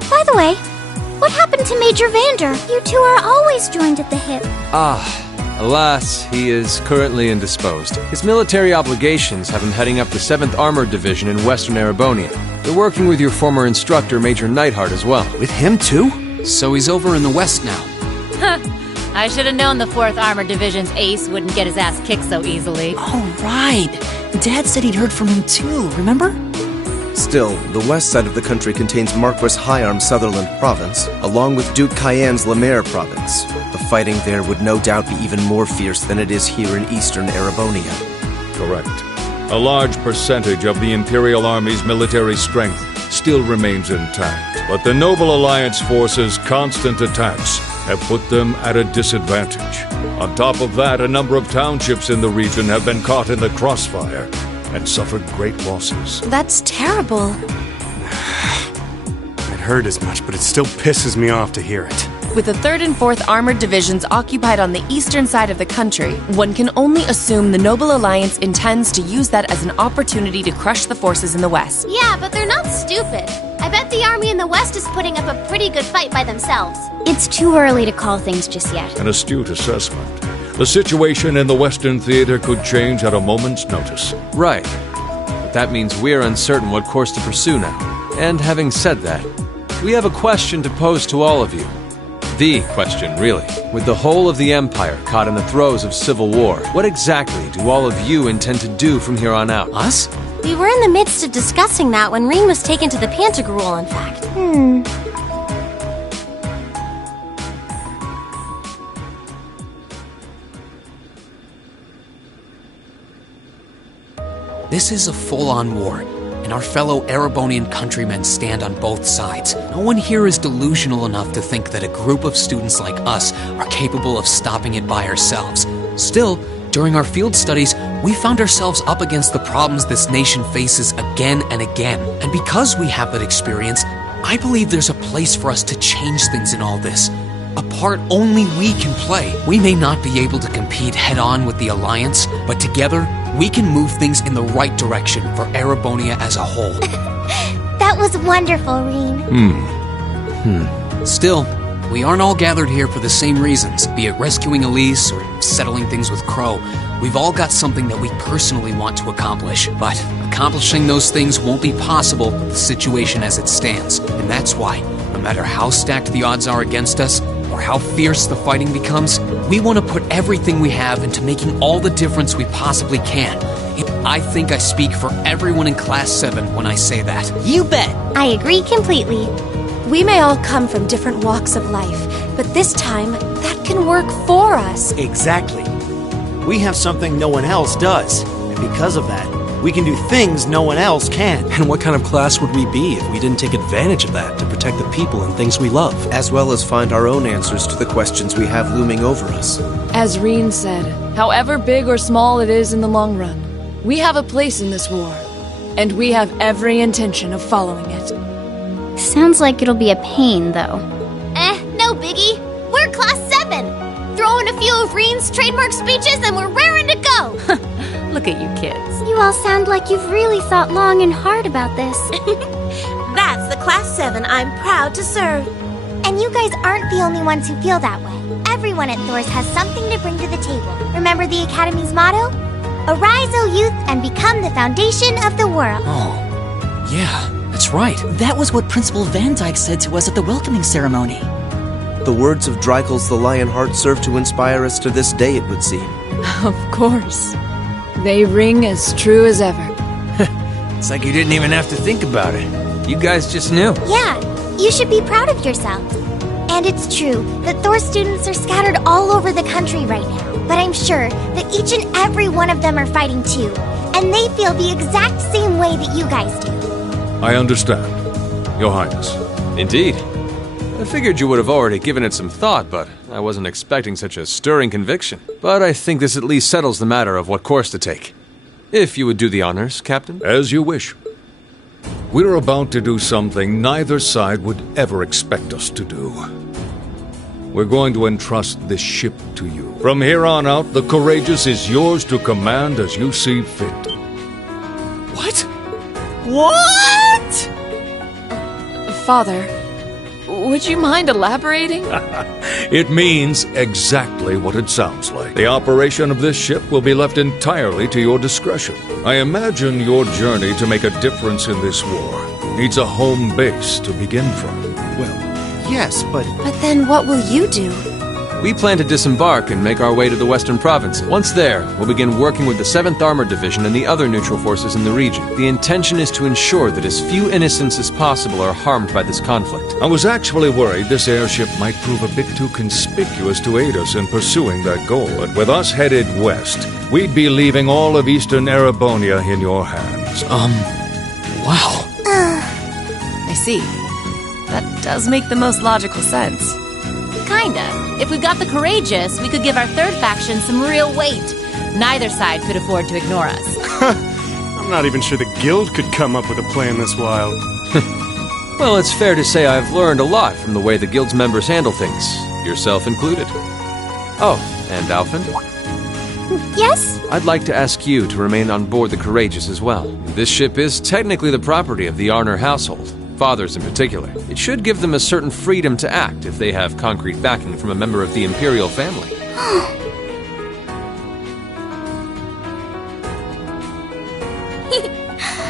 By the way, what happened to Major Vander? You two are always joined at the hip. Alas, he is currently indisposed. His military obligations have him heading up the 7th Armored Division in Western Erebonia. They're working with your former instructor, Major Neidhart, as well. With him too? So he's over in the West now. I should have known the 4th Armored Division's ace wouldn't get his ass kicked so easily. Oh, right. Dad said he'd heard from him too, remember? Still, the west side of the country contains Marquis Hyarm's Sutherland Province, along with Duke Cayenne's Lemaire Province. The fighting there would no doubt be even more fierce than it is here in eastern Erebonia. Correct. A large percentage of the Imperial Army's military strength still remains intact, but the Noble Alliance forces' constant attacks have put them at a disadvantage. On top of that, a number of townships in the region have been caught in the crossfire and suffered great losses. That's terrible. I'd heard as much, but it still pisses me off to hear it. With the 3rd and 4th Armored Divisions occupied on the eastern side of the country, one can only assume the Noble Alliance intends to use that as an opportunity to crush the forces in the west. Yeah, but they're not stupid. I bet the army in the west is putting up a pretty good fight by themselves. It's too early to call things just yet. An astute assessment. The situation in the Western Theater could change at a moment's notice. Right. But that means we're uncertain what course to pursue now. And having said that, we have a question to pose to all of you. The question, really. With the whole of the Empire caught in the throes of civil war, what exactly do all of you intend to do from here on out? Us? We were in the midst of discussing that when Rean was taken to the Pantagruel, in fact. This is a full-on war, and our fellow Erebonian countrymen stand on both sides. No one here is delusional enough to think that a group of students like us are capable of stopping it by ourselves. Still, during our field studies, we found ourselves up against the problems this nation faces again and again. And because we have that experience, I believe there's a place for us to change things in all this. A part only we can play. We may not be able to compete head-on with the Alliance, but together, we can move things in the right direction for Erebonia as a whole. That was wonderful, Rean. Still, we aren't all gathered here for the same reasons, be it rescuing Elise or settling things with Crow. We've all got something that we personally want to accomplish, but accomplishing those things won't be possible with the situation as it stands. And that's why, no matter how stacked the odds are against us, or how fierce the fighting becomes, we want to put everything we have into making all the difference we possibly can. I think I speak for everyone in Class 7 when I say that. You bet. I agree completely. We may all come from different walks of life, but this time, that can work for us. Exactly. We have something no one else does, and because of that, we can do things no one else can. And what kind of class would we be if we didn't take advantage of that to protect the people and things we love? As well as find our own answers to the questions we have looming over us. As Rean said, however big or small it is in the long run, we have a place in this war, and we have every intention of following it. Sounds like it'll be a pain, though. No biggie. We're Class 7. Throw in a few of Rean's trademark speeches and we're raring to go. Look at you kids. You all sound like you've really thought long and hard about this. That's the Class 7 I'm proud to serve. And you guys aren't the only ones who feel that way. Everyone at Thors has something to bring to the table. Remember the Academy's motto? Arise, O youth, and become the foundation of the world. Oh, yeah, that's right. That was what Principal Van Dyke said to us at the welcoming ceremony. The words of Dreikel's the Lionheart serve to inspire us to this day, it would seem. Of course. They ring as true as ever. It's like you didn't even have to think about it. You guys just knew. Yeah, you should be proud of yourselves. And it's true that Thor students are scattered all over the country right now. But I'm sure that each and every one of them are fighting too. And they feel the exact same way that you guys do. I understand, Your Highness. Indeed. I figured you would have already given it some thought, but I wasn't expecting such a stirring conviction. But I think this at least settles the matter of what course to take. If you would do the honors, Captain. As you wish. We're about to do something neither side would ever expect us to do. We're going to entrust this ship to you. From here on out, the Courageous is yours to command as you see fit. What? What? Father, would you mind elaborating? It means exactly what it sounds like. The operation of this ship will be left entirely to your discretion. I imagine your journey to make a difference in this war needs a home base to begin from. Well, yes, but... But then what will you do? We plan to disembark and make our way to the western provinces. Once there, we'll begin working with the 7th Armored Division and the other neutral forces in the region. The intention is to ensure that as few innocents as possible are harmed by this conflict. I was actually worried this airship might prove a bit too conspicuous to aid us in pursuing that goal. But with us headed west, we'd be leaving all of eastern Erebonia in your hands. Wow. I see. That does make the most logical sense. Kinda. If we got the Courageous, we could give our third faction some real weight. Neither side could afford to ignore us. I'm not even sure the Guild could come up with a plan this wild. Well, it's fair to say I've learned a lot from the way the Guild's members handle things, yourself included. Oh, and Alphen? Yes? I'd like to ask you to remain on board the Courageous as well. This ship is technically the property of the Arner household, fathers in particular. It should give them a certain freedom to act if they have concrete backing from a member of the Imperial family.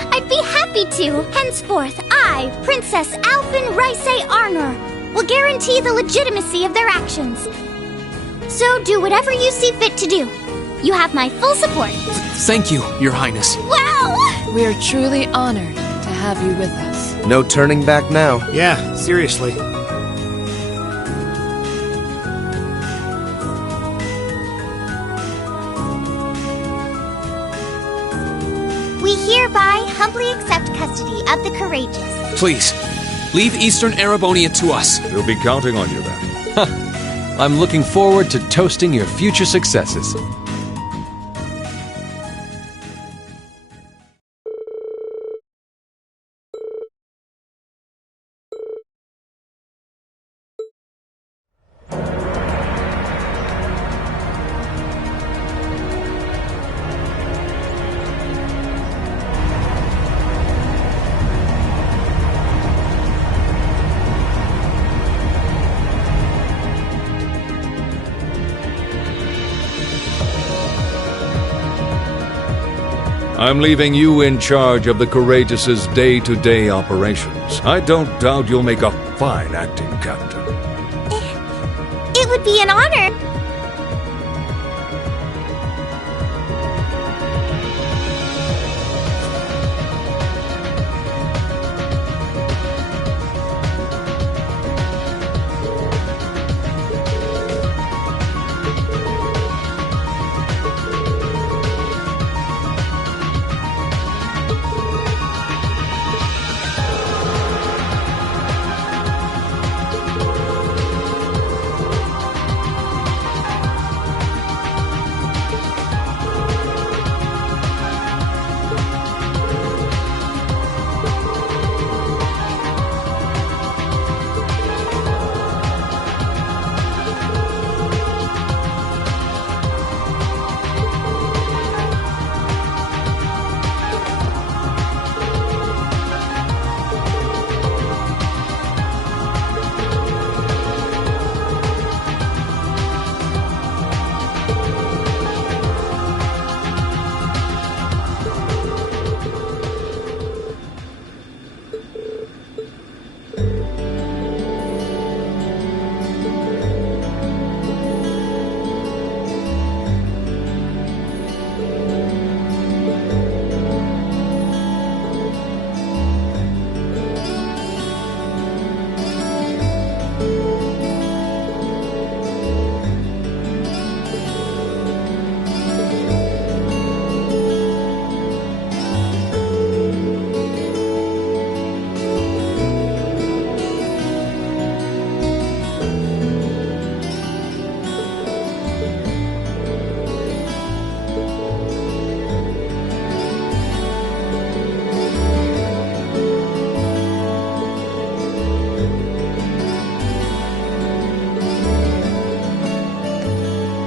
I'd be happy to. Henceforth, I, Princess Alphen Raisay Arner, will guarantee the legitimacy of their actions. So do whatever you see fit to do. You have my full support. Thank you, Your Highness. Wow! We're truly honored to have you with us. No turning back now. Yeah, seriously. We hereby humbly accept custody of the Courageous. Please, leave Eastern Erebonia to us. We'll be counting on you then. I'm looking forward to toasting your future successes. I'm leaving you in charge of the Courageous's day-to-day operations. I don't doubt you'll make a fine acting captain. It would be an honor.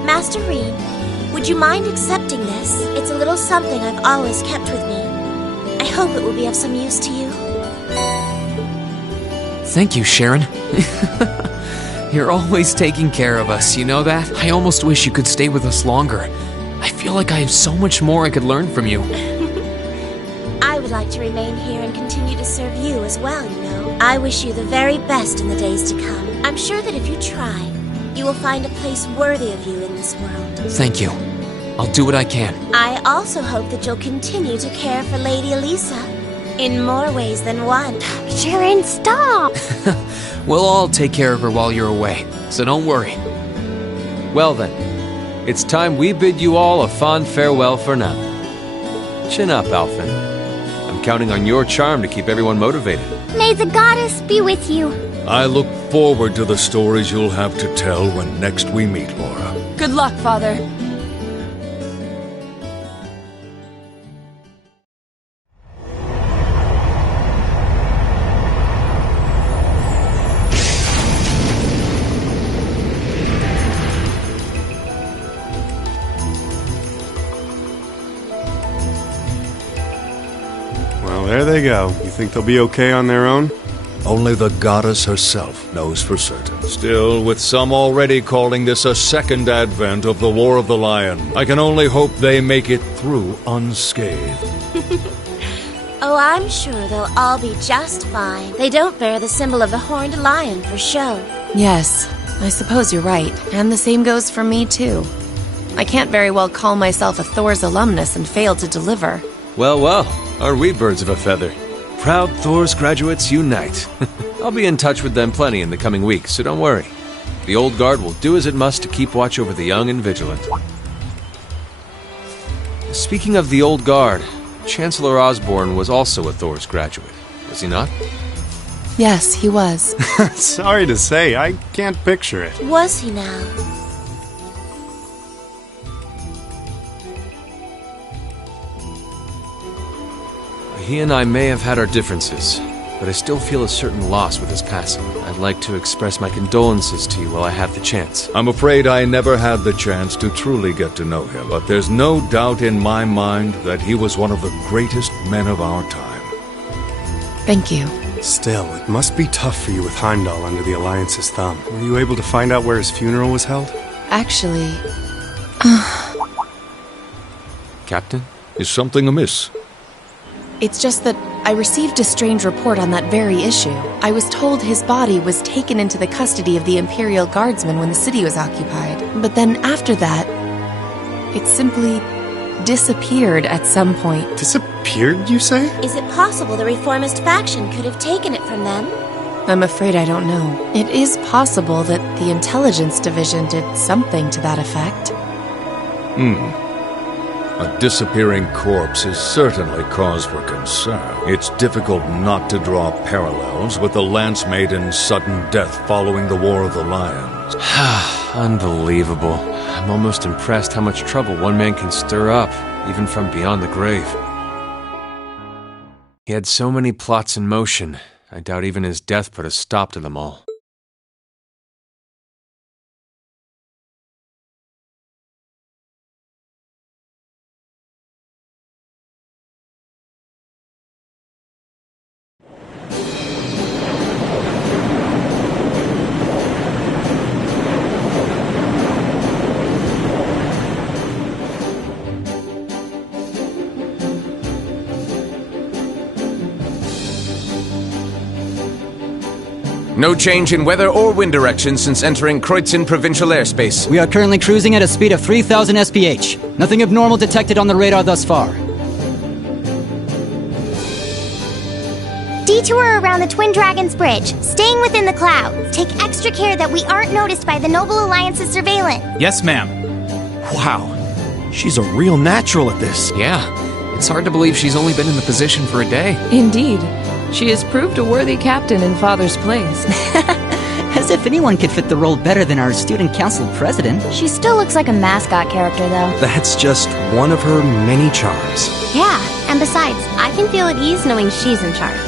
Master Rean, would you mind accepting this? It's a little something I've always kept with me. I hope it will be of some use to you. Thank you, Sharon. You're always taking care of us, you know that? I almost wish you could stay with us longer. I feel like I have so much more I could learn from you. I would like to remain here and continue to serve you as well, you know. I wish you the very best in the days to come. I'm sure that if you try, you will find a place worthy of you in this world. Thank you. I'll do what I can. I also hope that you'll continue to care for Lady Elisa in more ways than one. Sharon, stop! We'll all take care of her while you're away, so don't worry. Well then, it's time we bid you all a fond farewell for now. Chin up, Alphen. I'm counting on your charm to keep everyone motivated. May the goddess be with you. I look forward to the stories you'll have to tell when next we meet, Laura. Good luck, Father. Well, there they go. You think they'll be okay on their own? Only the goddess herself knows for certain. Still, with some already calling this a second advent of the War of the Lion, I can only hope they make it through unscathed. Oh, I'm sure they'll all be just fine. They don't bear the symbol of the horned lion for show. Yes, I suppose you're right. And the same goes for me, too. I can't very well call myself a Thor's alumnus and fail to deliver. Well, well, are we birds of a feather? Proud Thor's graduates unite. I'll be in touch with them plenty in the coming weeks, so don't worry. The Old Guard will do as it must to keep watch over the young and vigilant. Speaking of the Old Guard, Chancellor Osborne was also a Thor's graduate, was he not? Yes, he was. Sorry to say, I can't picture it. Was he now? He and I may have had our differences, but I still feel a certain loss with his passing. I'd like to express my condolences to you while I have the chance. I'm afraid I never had the chance to truly get to know him, but there's no doubt in my mind that he was one of the greatest men of our time. Thank you. Still, it must be tough for you with Heimdall under the Alliance's thumb. Were you able to find out where his funeral was held? Actually... Captain? Is something amiss? It's just that I received a strange report on that very issue. I was told his body was taken into the custody of the Imperial Guardsmen when the city was occupied. But then after that, it simply disappeared at some point. Disappeared, you say? Is it possible the Reformist faction could have taken it from them? I'm afraid I don't know. It is possible that the Intelligence Division did something to that effect. A disappearing corpse is certainly cause for concern. It's difficult not to draw parallels with the Lance Maiden's sudden death following the War of the Lions. Unbelievable. I'm almost impressed how much trouble one man can stir up, even from beyond the grave. He had so many plots in motion, I doubt even his death put a stop to them all. No change in weather or wind direction since entering Kreutzen provincial airspace. We are currently cruising at a speed of 3,000 SPH. Nothing abnormal detected on the radar thus far. Detour around the Twin Dragons Bridge, staying within the clouds. Take extra care that we aren't noticed by the Noble Alliance's surveillance. Yes, ma'am. Wow. She's a real natural at this. Yeah. It's hard to believe she's only been in the position for a day. Indeed. She has proved a worthy captain in Father's place. As if anyone could fit the role better than our student council president. She still looks like a mascot character, though. That's just one of her many charms. Yeah, and besides, I can feel at ease knowing she's in charge.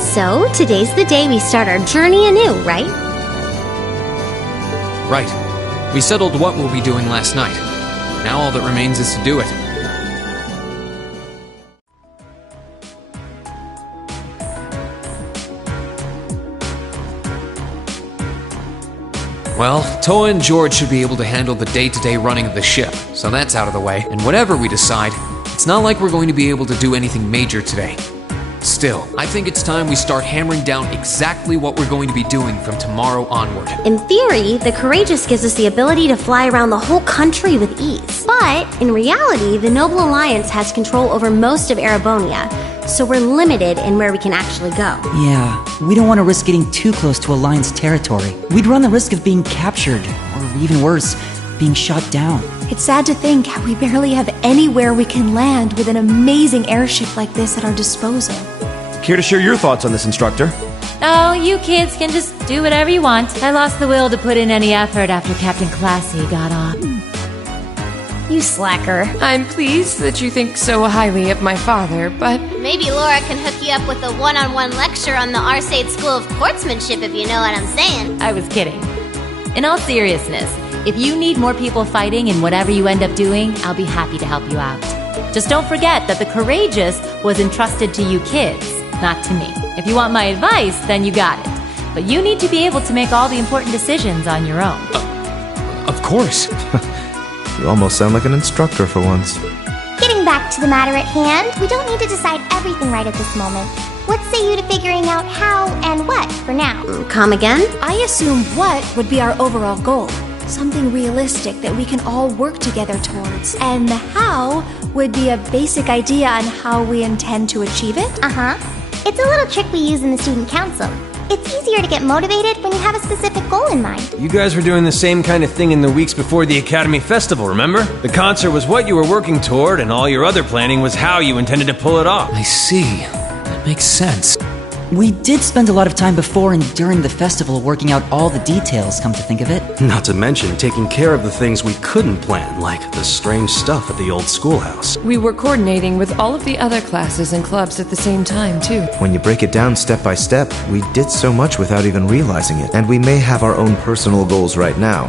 So, today's the day we start our journey anew, right? Right. We settled what we'll be doing last night. Now all that remains is to do it. Well, Toa and George should be able to handle the day-to-day running of the ship, so that's out of the way. And whatever we decide, it's not like we're going to be able to do anything major today. Still, I think it's time we start hammering down exactly what we're going to be doing from tomorrow onward. In theory, the Courageous gives us the ability to fly around the whole country with ease. But, in reality, the Noble Alliance has control over most of Erebonia, so we're limited in where we can actually go. Yeah, we don't want to risk getting too close to Alliance territory. We'd run the risk of being captured, or even worse, being shot down. It's sad to think how we barely have anywhere we can land with an amazing airship like this at our disposal. Care to share your thoughts on this, instructor? Oh, you kids can just do whatever you want. I lost the will to put in any effort after Captain Classy got on. You slacker. I'm pleased that you think so highly of my father, but... Maybe Laura can hook you up with a one-on-one lecture on the Arcade School of Sportsmanship, if you know what I'm saying. I was kidding. In all seriousness, if you need more people fighting in whatever you end up doing, I'll be happy to help you out. Just don't forget that the Courageous was entrusted to you kids, not to me. If you want my advice, then you got it. But you need to be able to make all the important decisions on your own. Of course. You almost sound like an instructor for once. Getting back to the matter at hand, we don't need to decide everything right at this moment. What say you to figuring out how and what for now? Come again? I assume what would be our overall goal. Something realistic that we can all work together towards. And the how would be a basic idea on how we intend to achieve it. It's a little trick we use in the student council. It's easier to get motivated when you have a specific goal in mind. You guys were doing the same kind of thing in the weeks before the Academy Festival, remember? The concert was what you were working toward, and all your other planning was how you intended to pull it off. I see. That makes sense. We did spend a lot of time before and during the festival working out all the details, come to think of it. Not to mention taking care of the things we couldn't plan, like the strange stuff at the old schoolhouse. We were coordinating with all of the other classes and clubs at the same time, too. When you break it down step by step, we did so much without even realizing it. And we may have our own personal goals right now.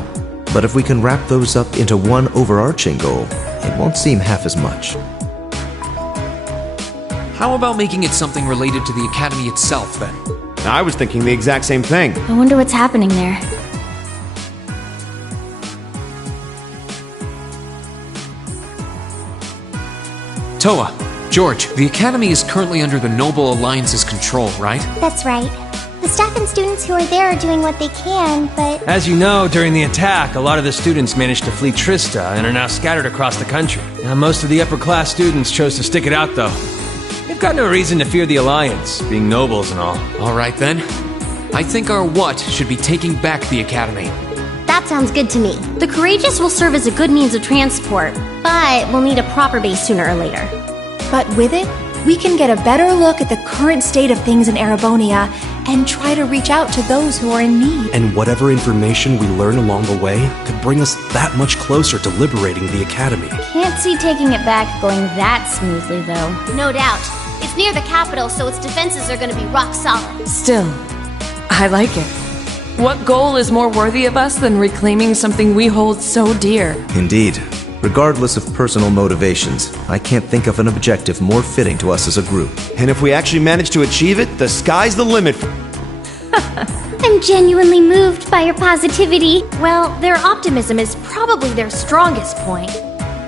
But if we can wrap those up into one overarching goal, it won't seem half as much. How about making it something related to the Academy itself, then? I was thinking the exact same thing. I wonder what's happening there. Toa, George, the Academy is currently under the Noble Alliance's control, right? That's right. The staff and students who are there are doing what they can, but... As you know, during the attack, a lot of the students managed to flee Trista and are now scattered across the country. Now, most of the upper-class students chose to stick it out, though. They've got no reason to fear the Alliance, being nobles and all. All right, then. I think our what should be taking back the Academy. That sounds good to me. The Courageous will serve as a good means of transport, but we'll need a proper base sooner or later. But with it, we can get a better look at the current state of things in Erebonia and try to reach out to those who are in need. And whatever information we learn along the way could bring us that much closer to liberating the Academy. Can't see taking it back going that smoothly, though. No doubt. It's near the capital, so its defenses are going to be rock solid. Still, I like it. What goal is more worthy of us than reclaiming something we hold so dear? Indeed. Regardless of personal motivations, I can't think of an objective more fitting to us as a group. And if we actually manage to achieve it, the sky's the limit. I'm genuinely moved by your positivity. Well, their optimism is probably their strongest point.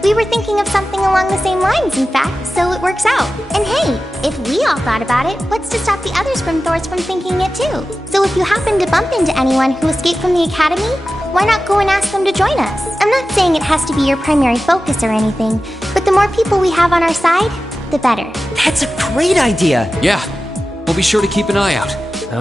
We were thinking of something along the same lines, in fact, so it works out. And hey, if we all thought about it, what's to stop the others from Thors from thinking it too? So if you happen to bump into anyone who escaped from the Academy, why not go and ask them to join us? I'm not saying it has to be your primary focus or anything, but the more people we have on our side, the better. That's a great idea! Yeah, we'll be sure to keep an eye out.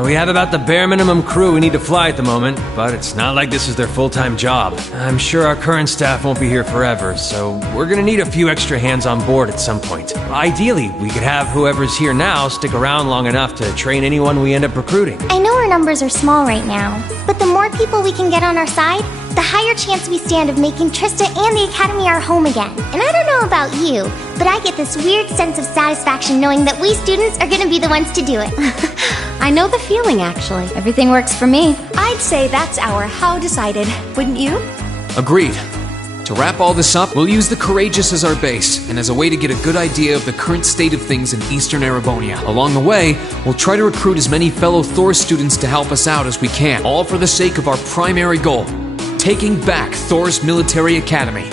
We have about the bare minimum crew we need to fly at the moment, but it's not like this is their full-time job. I'm sure our current staff won't be here forever, so we're gonna need a few extra hands on board at some point. Ideally, we could have whoever's here now stick around long enough to train anyone we end up recruiting. I know our numbers are small right now, but the more people we can get on our side, the higher chance we stand of making Trista and the Academy our home again. And I don't know about you, but I get this weird sense of satisfaction knowing that we students are gonna be the ones to do it. I know the feeling, actually. Everything works for me. I'd say that's our how decided, wouldn't you? Agreed. To wrap all this up, we'll use the Courageous as our base, and as a way to get a good idea of the current state of things in Eastern Erebonia. Along the way, we'll try to recruit as many fellow Thor students to help us out as we can, all for the sake of our primary goal, taking back Thor's military academy.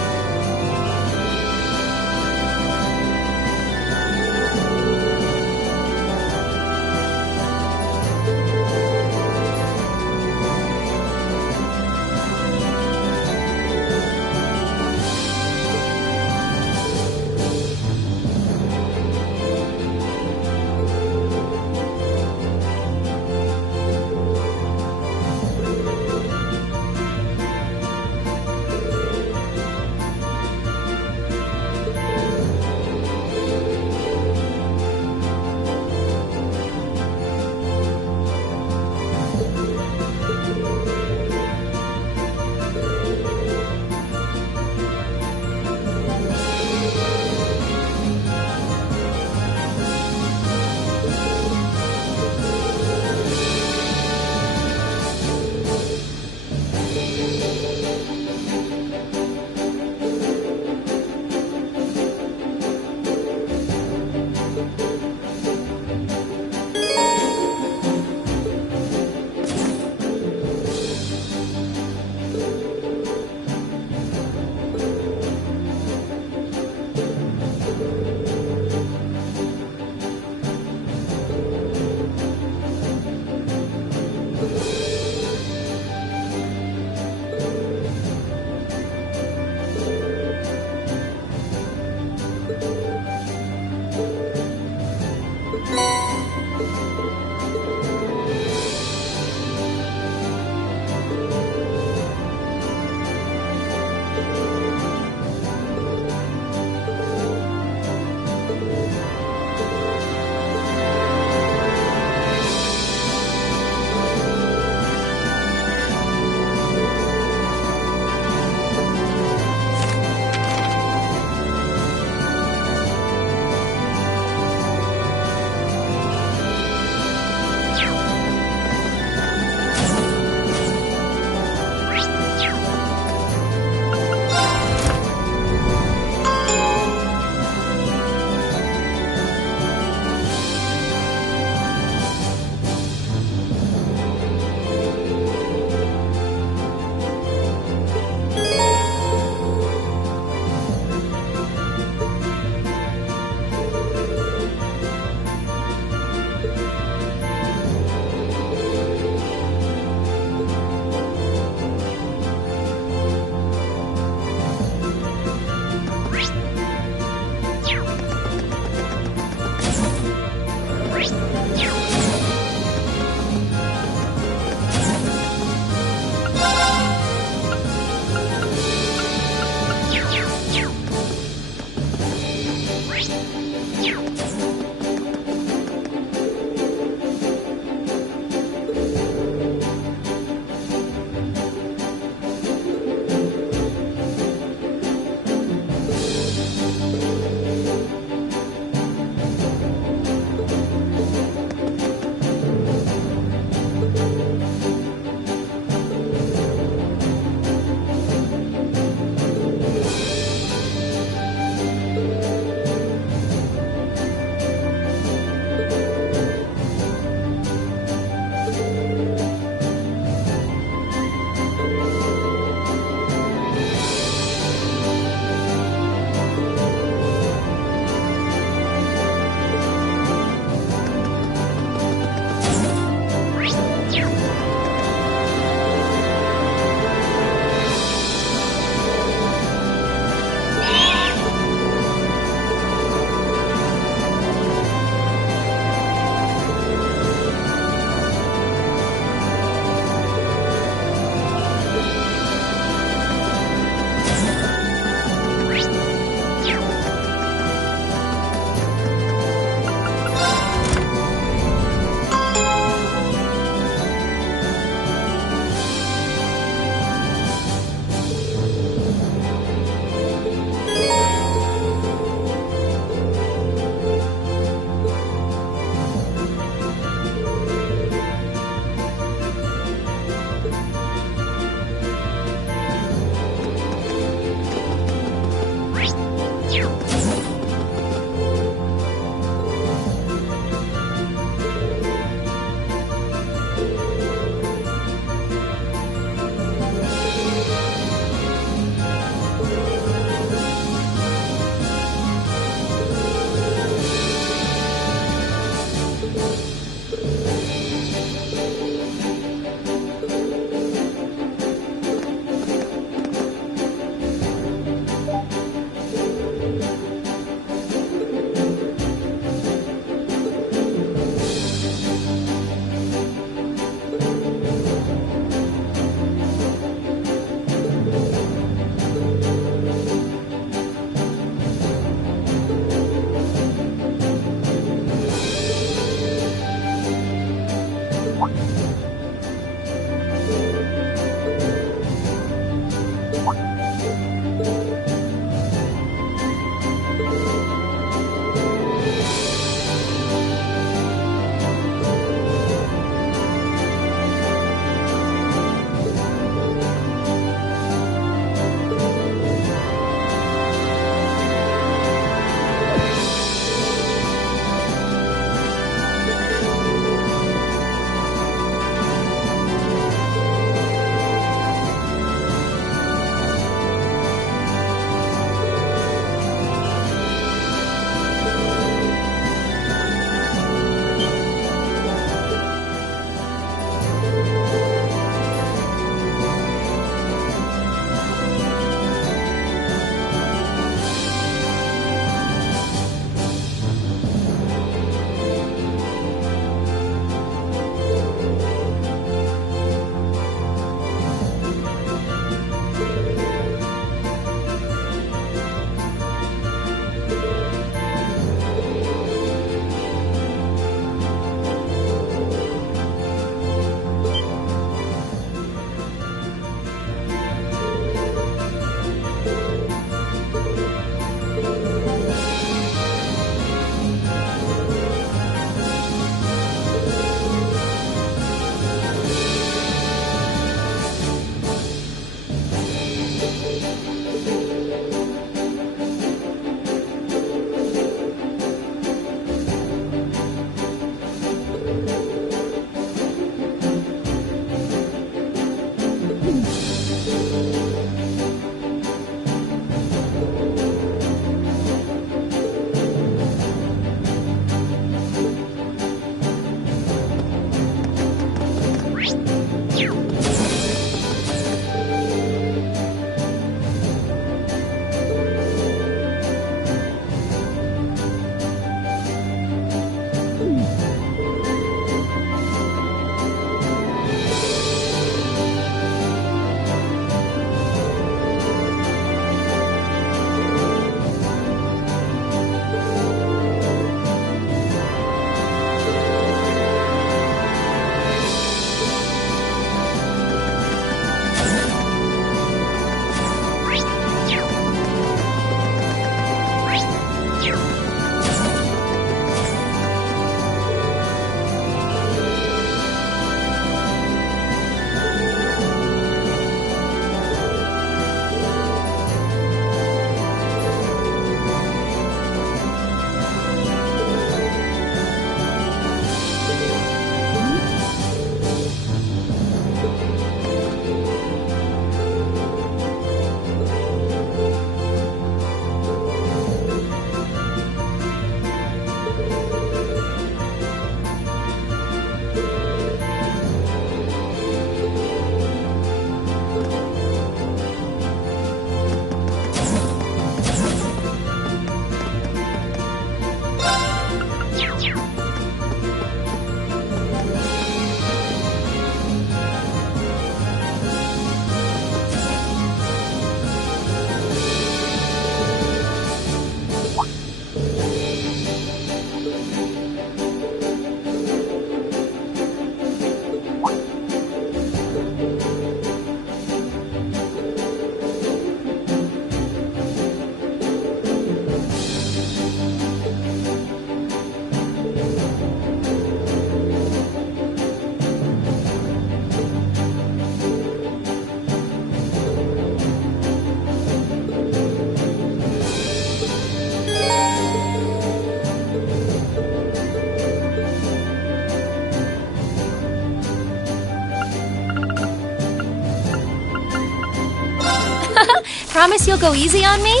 Promise you'll go easy on me?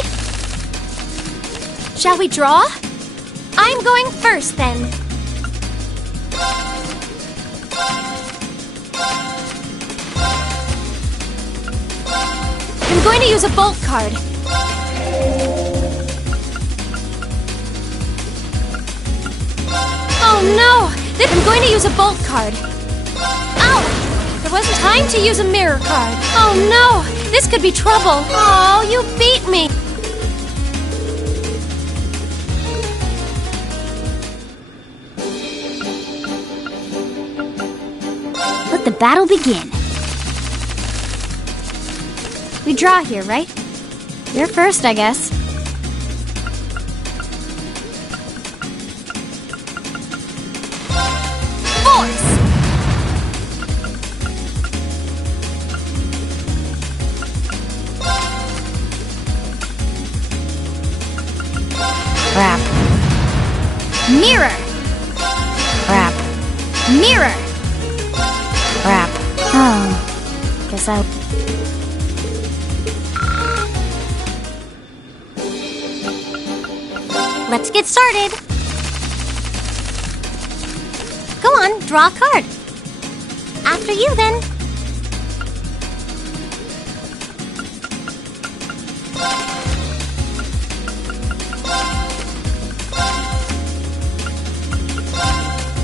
Shall we draw? I'm going first, then. I'm going to use a bolt card. Oh no! I'm going to use a bolt card. Ow! There wasn't time to use a mirror card. Oh no! This could be trouble. Oh, you beat me! Let the battle begin. We draw here, right? You're first, I guess. Force! Crap. Mirror! Crap. Mirror! Crap. Oh. Guess I... Let's get started. Go on, draw a card. After you, then.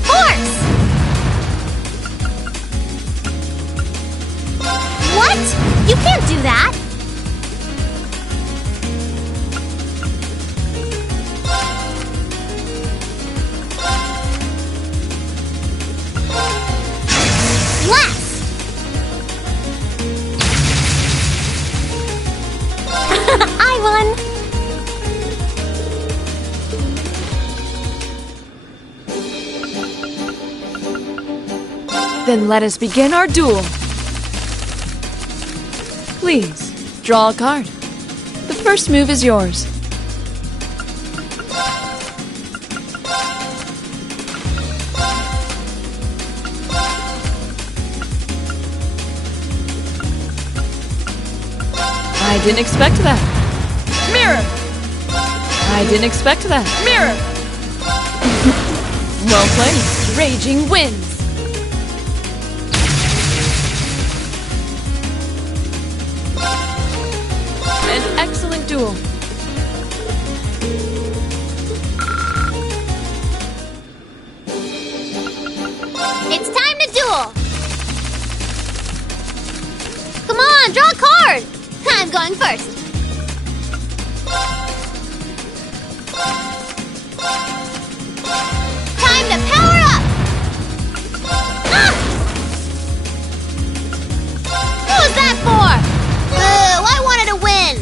Force! What? You can't do that. Then let us begin our duel. Please, draw a card. The first move is yours. I didn't expect that. Mirror! I didn't expect that. Mirror! Well played. Raging wins. An excellent duel. It's time to duel! Come on, draw a card! I'm going first. Time to power up! Ah! Who was that for? Boo! I wanted to win!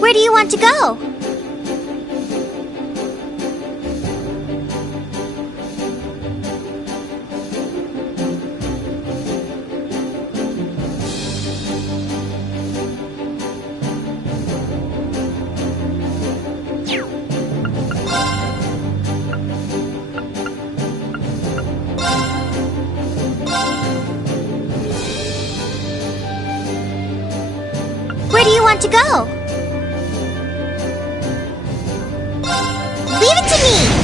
Where do you want to go? to go. Leave it to me!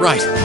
Right.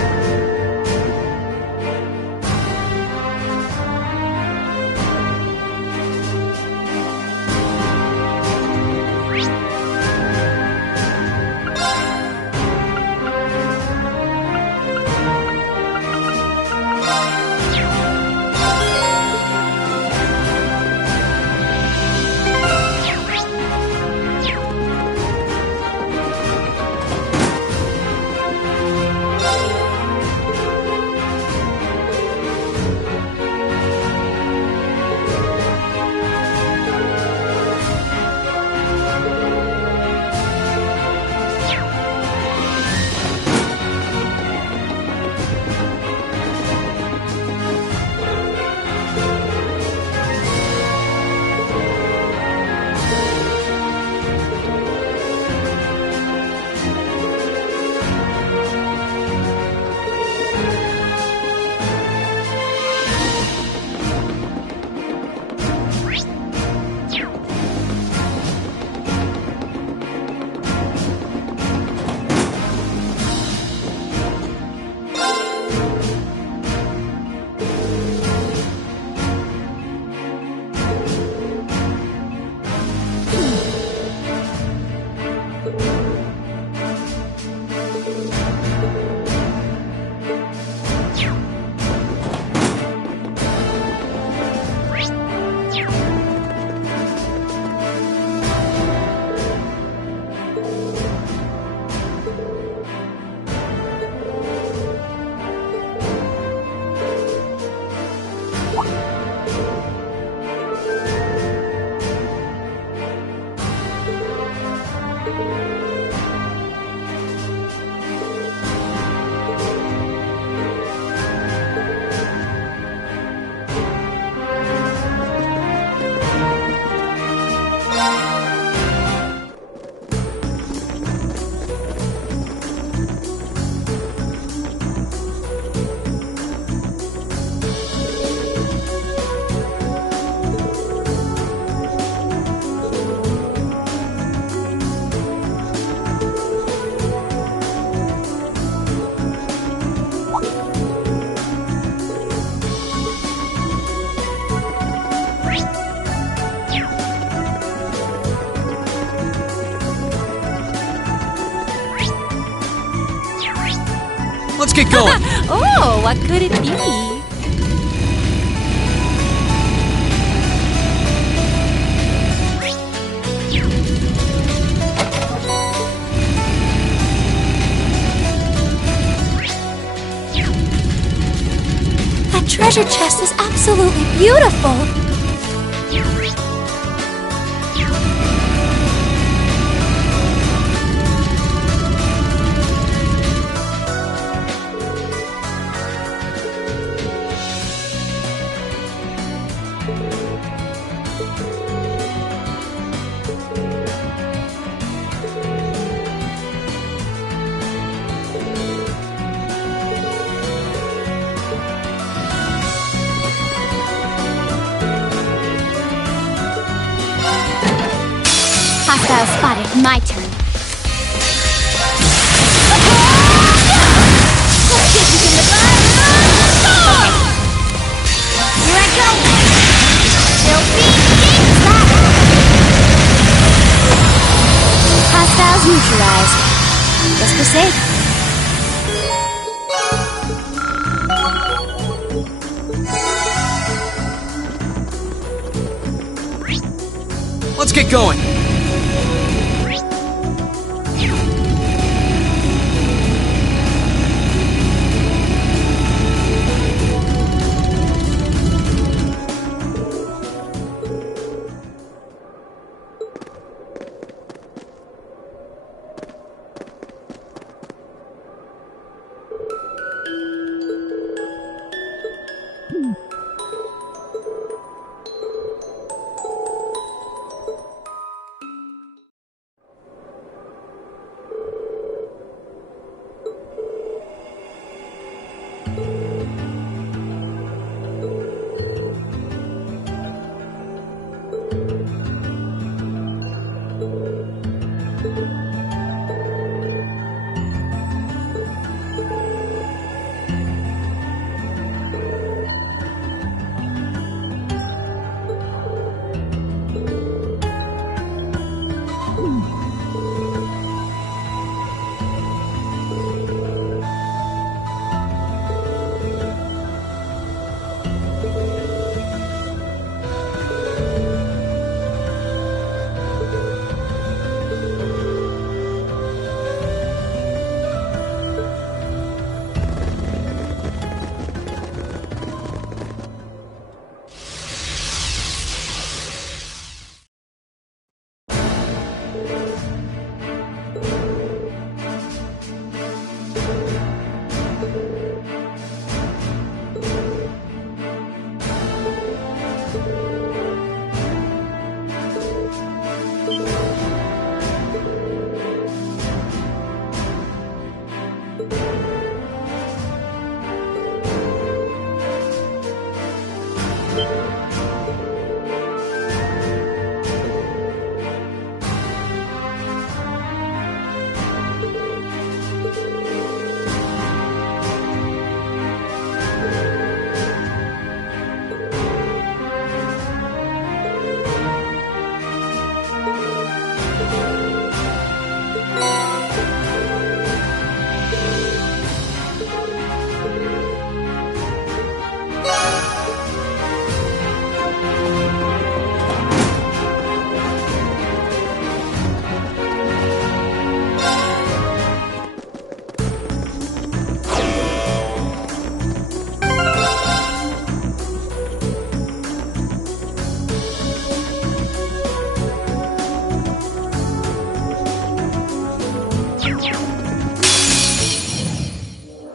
Let's get going! Oh, what could it be? That treasure chest is absolutely beautiful! Hostile spotted. My turn. Let's get you in the butt. Here I go. Still being that. Hostiles neutralized. Guess we're safe. Let's get going!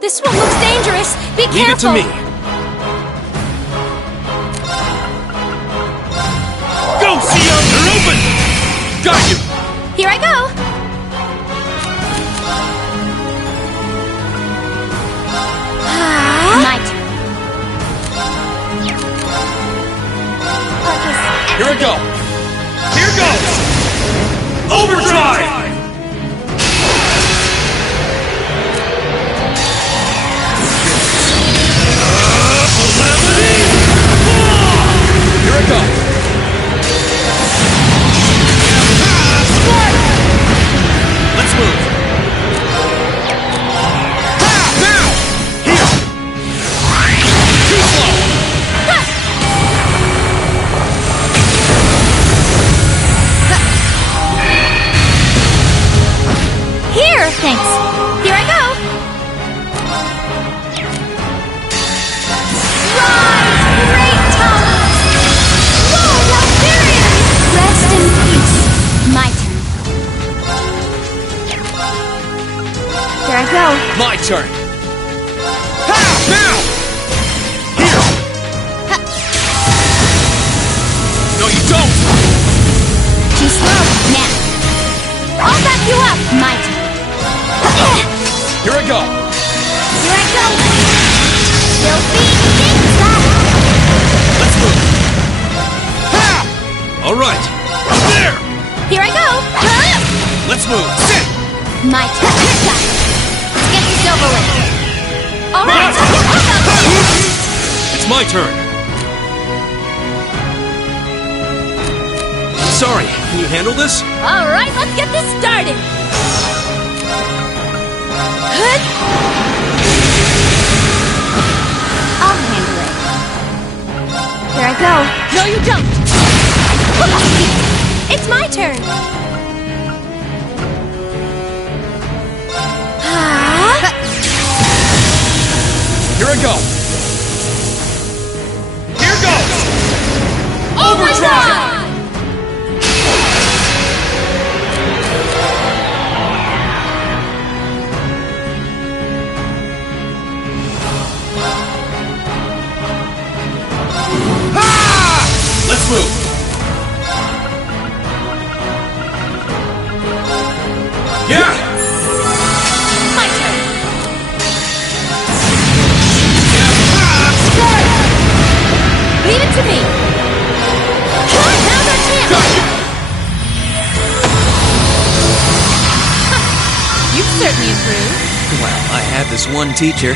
This one looks dangerous! Be careful! Leave it to me! Go, Sion! They're open! Got you! Here I go! My turn. Here we go! Here goes! Overdrive! Here it goes! Let's move! Now! Still being things up! Let's move! Alright! There! Here I go! Let's move! Sit! My turn! Let's get this over with! Alright! It's my turn! Sorry, can you handle this? Alright, let's get this started! I'll handle it. Here I go. No, you don't! It's my turn. Here I go! Here goes! Overdrive! Let's move! Yeah! My turn! Leave it to me! Now's our chance! You've certainly improved. Well, I had this one teacher.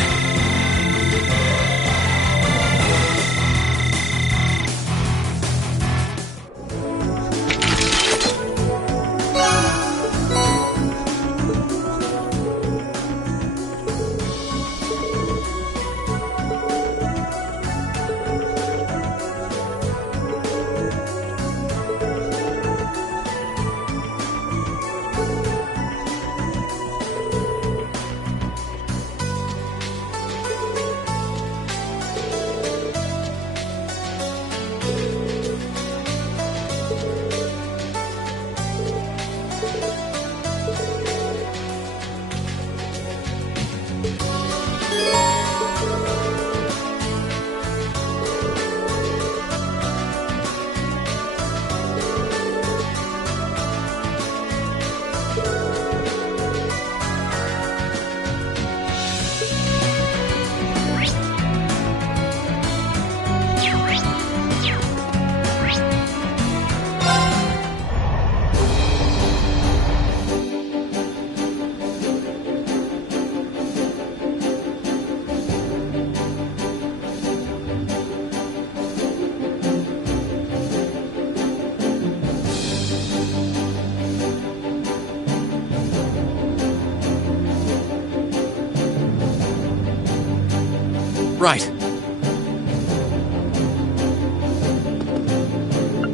Right.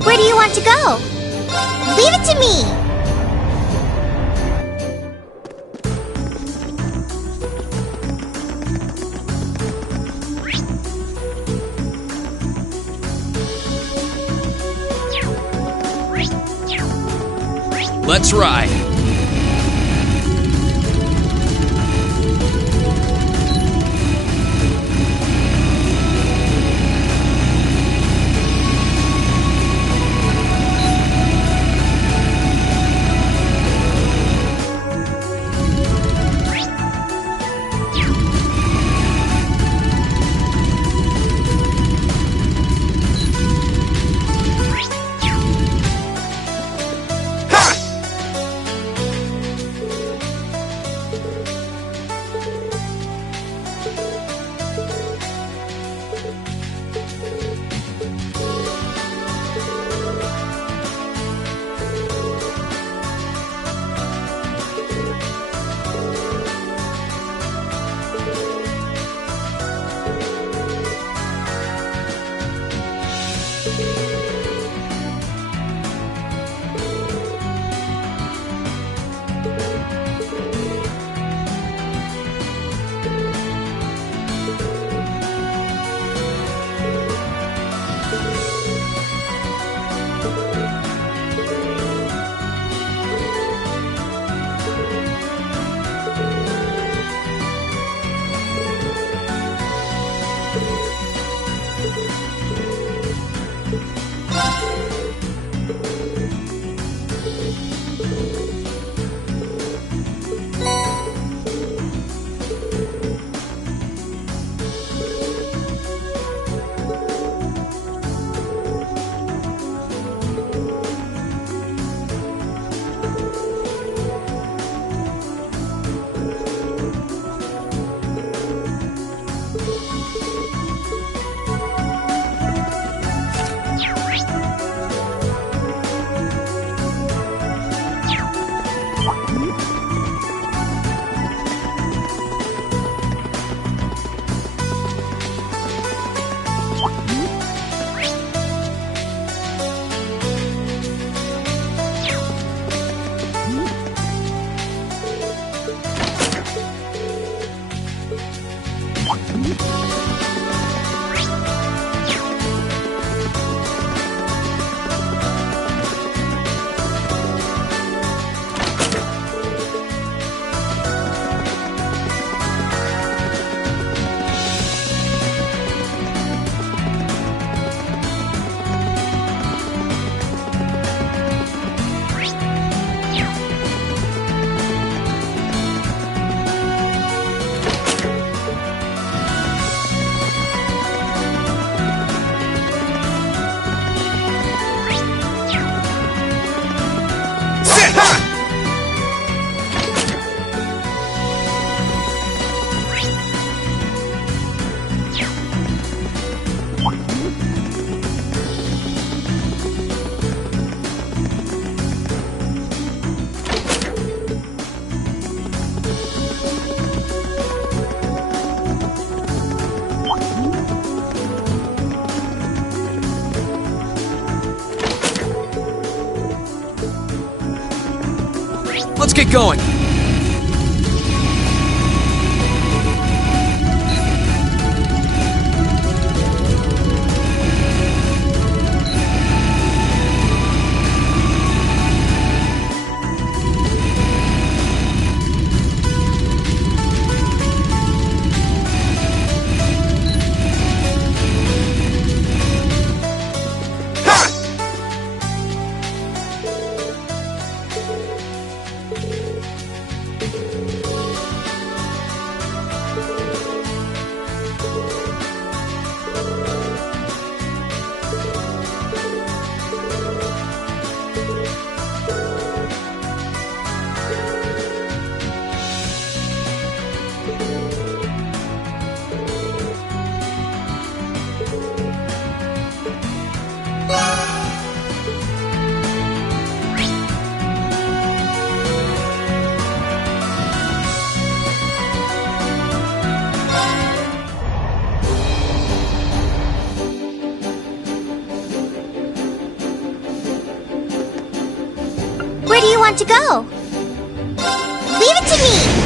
Where do you want to go? Leave it to me! Let's ride. Let's get going! Where do you want to go? Leave it to me!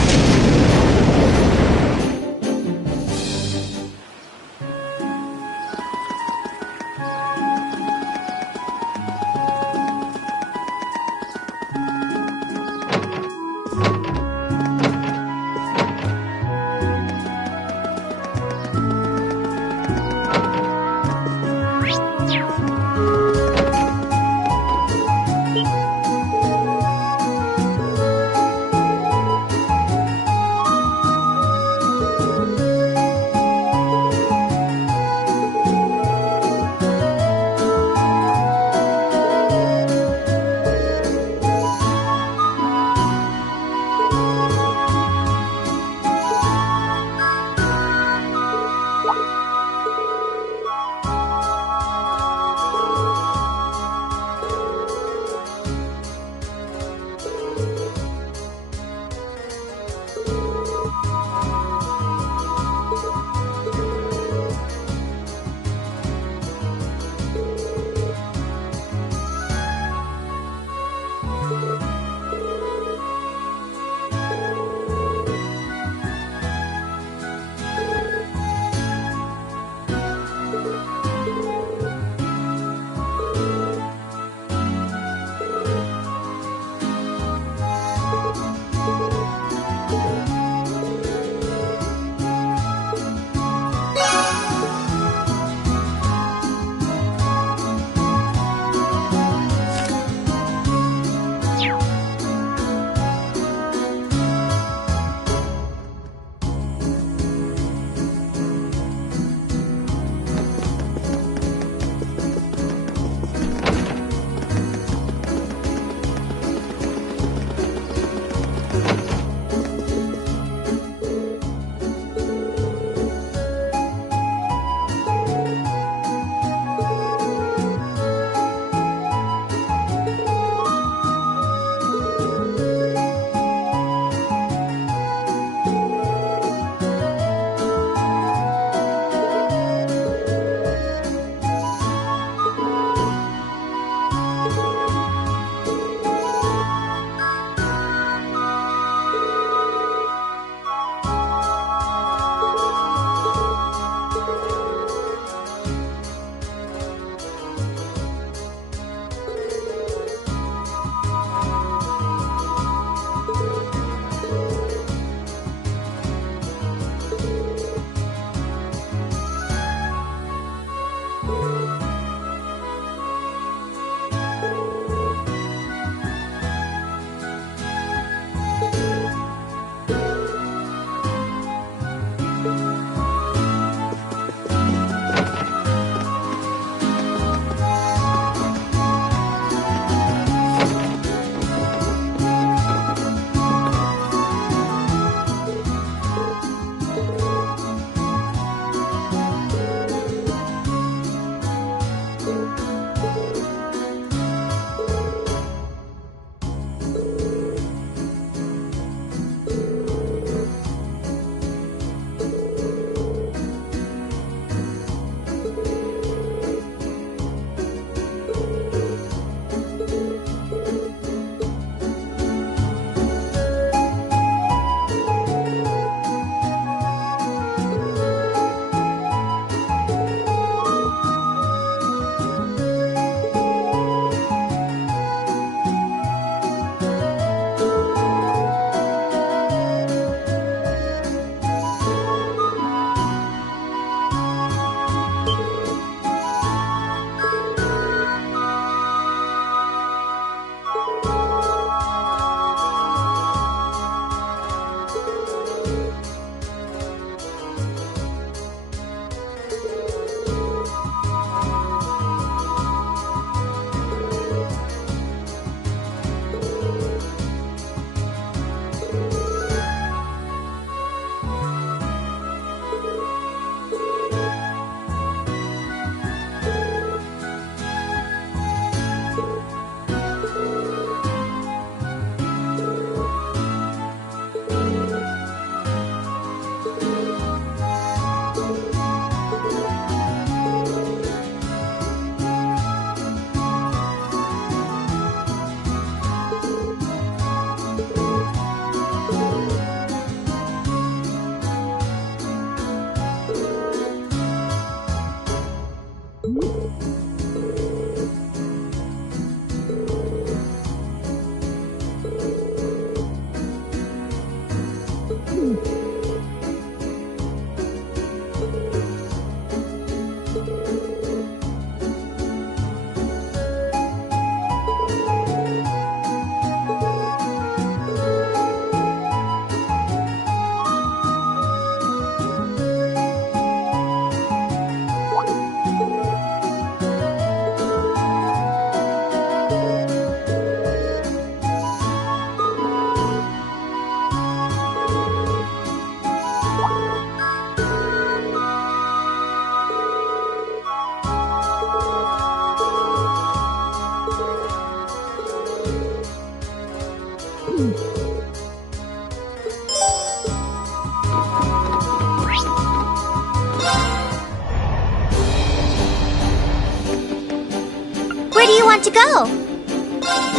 want to go?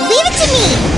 Leave it to me!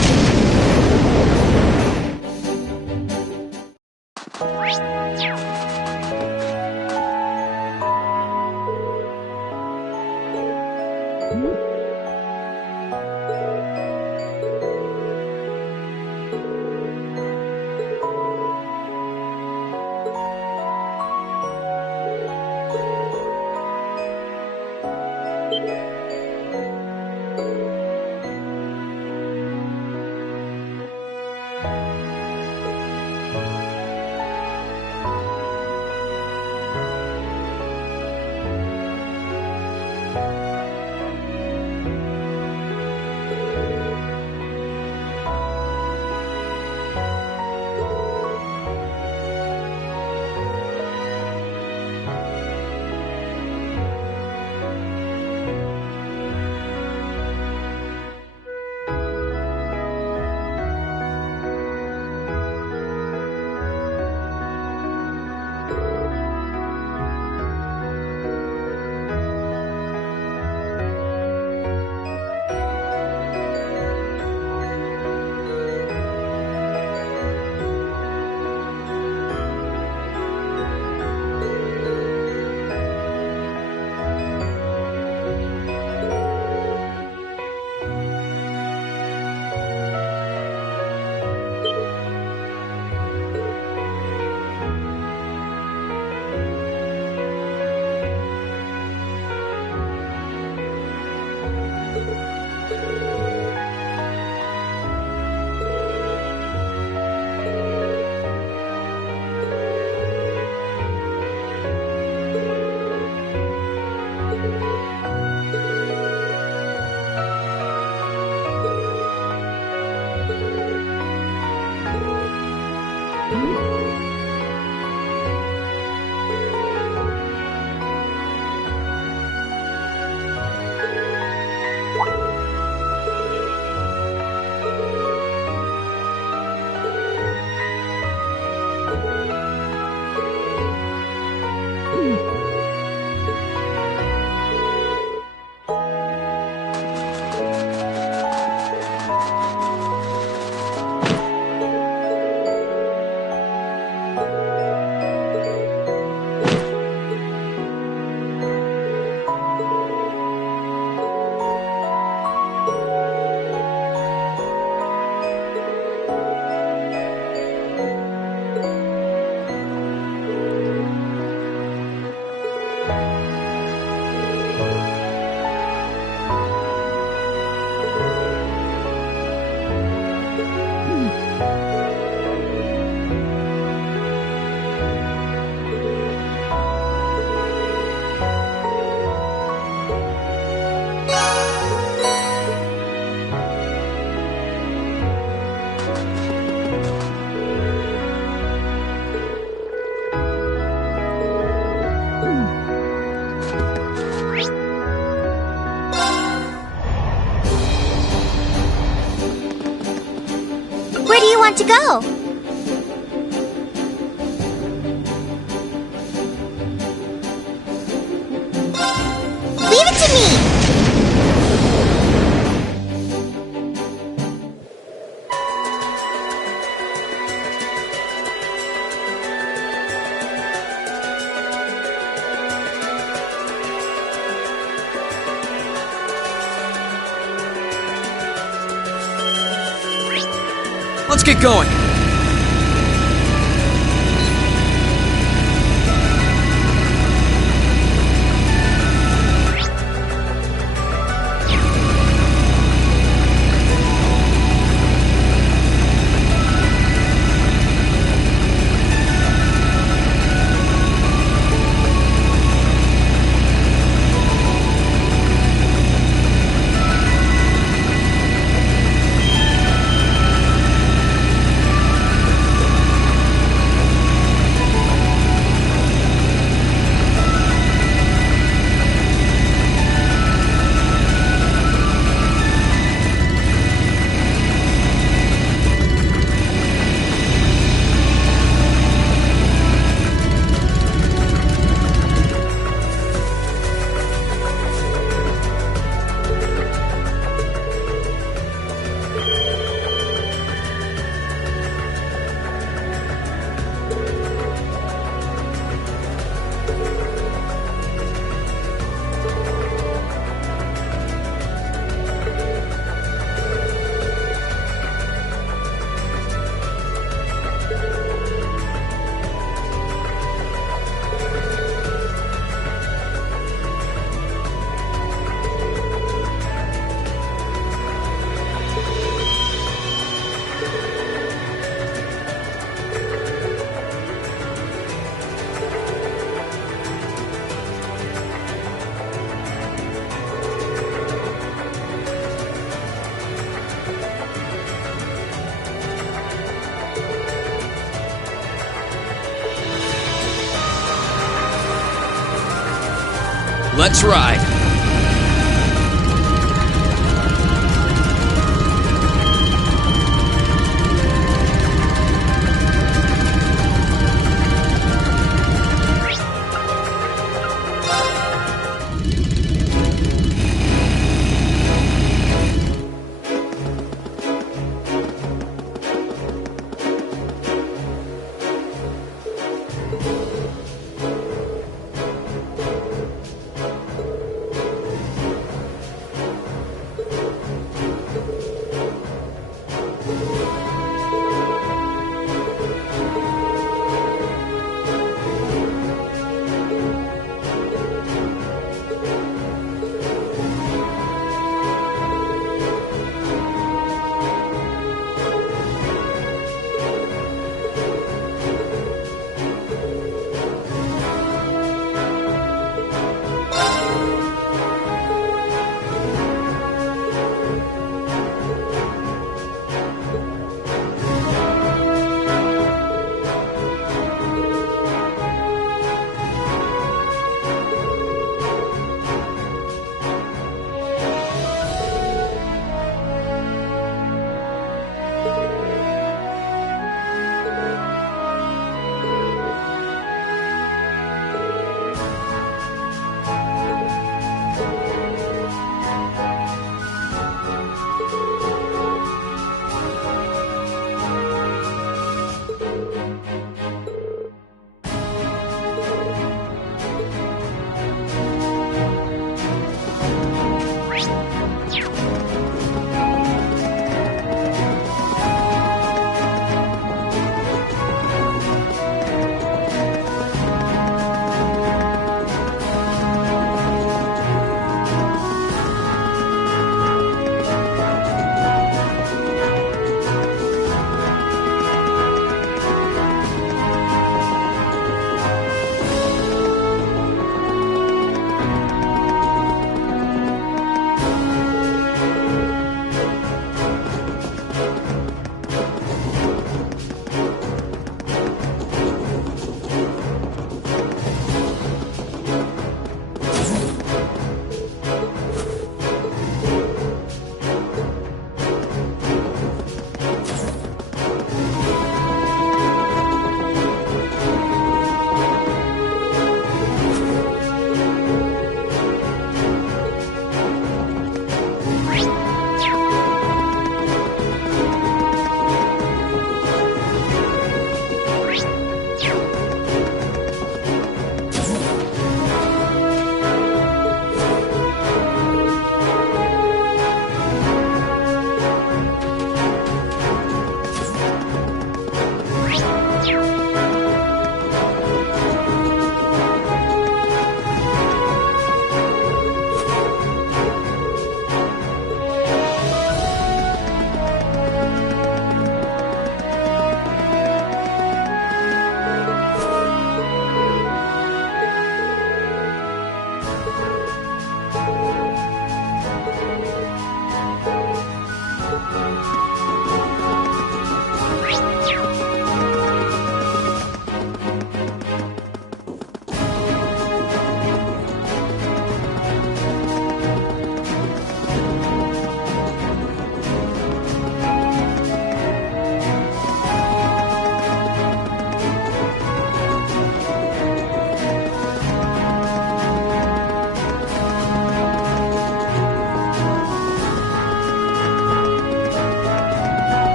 Want to go? Leave it to me! Let's get going! Let's ride.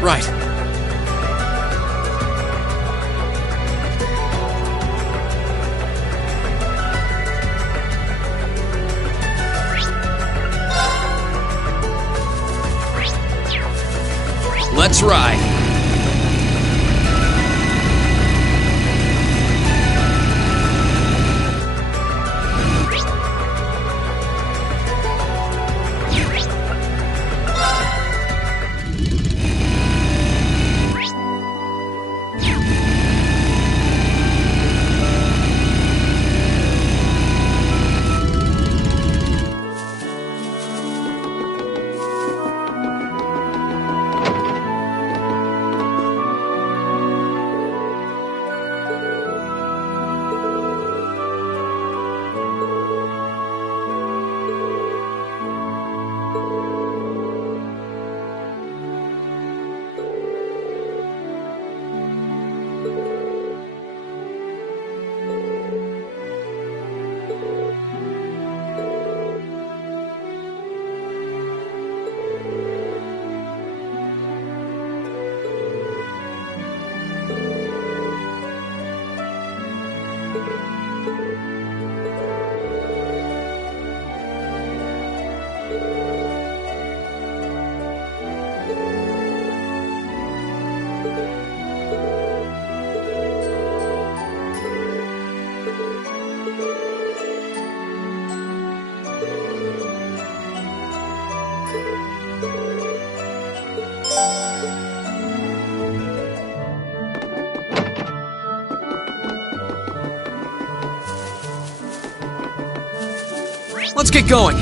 Right. Let's ride. Let's get going.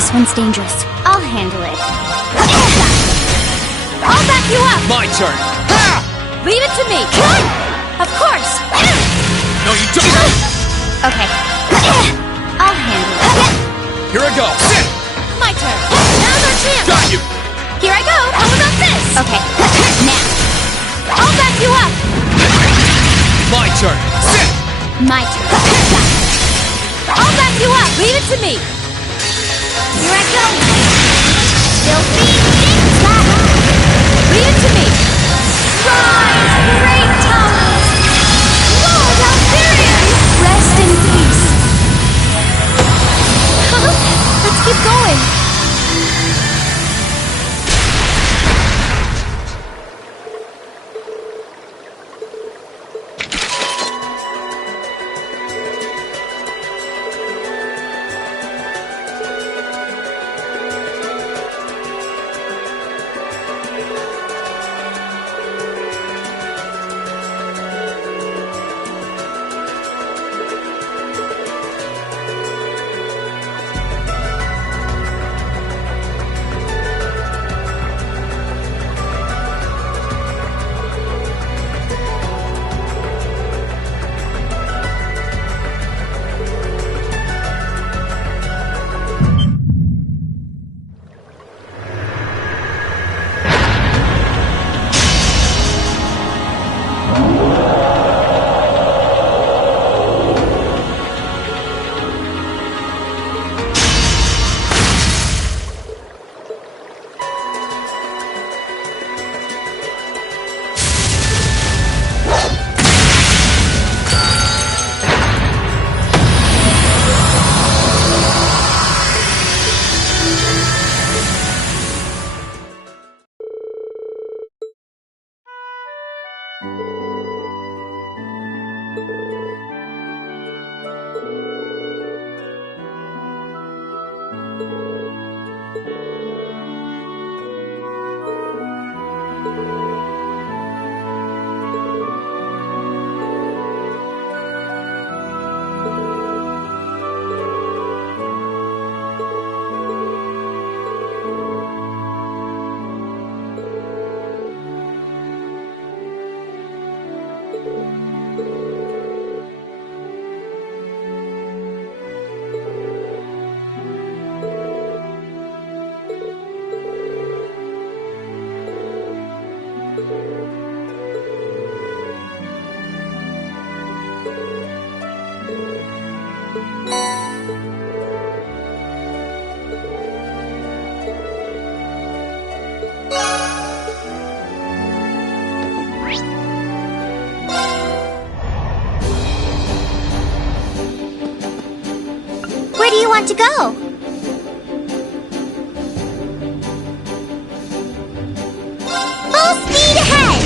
This one's dangerous. I'll handle it. I'll back you up! My turn! Leave it to me! Of course! No, you don't! Okay. I'll handle it. Here I go! Sit! My turn. Now's our chance. Got you! Here I go. How about this? Okay. Now. I'll back you up. My turn! Sit! My turn. I'll back you up. Leave it to me. Here I go. Still feeding. Leave it to me. Rise, great towers! Lord Altherian! Rest in peace. Let's keep going. want to go? Full speed ahead!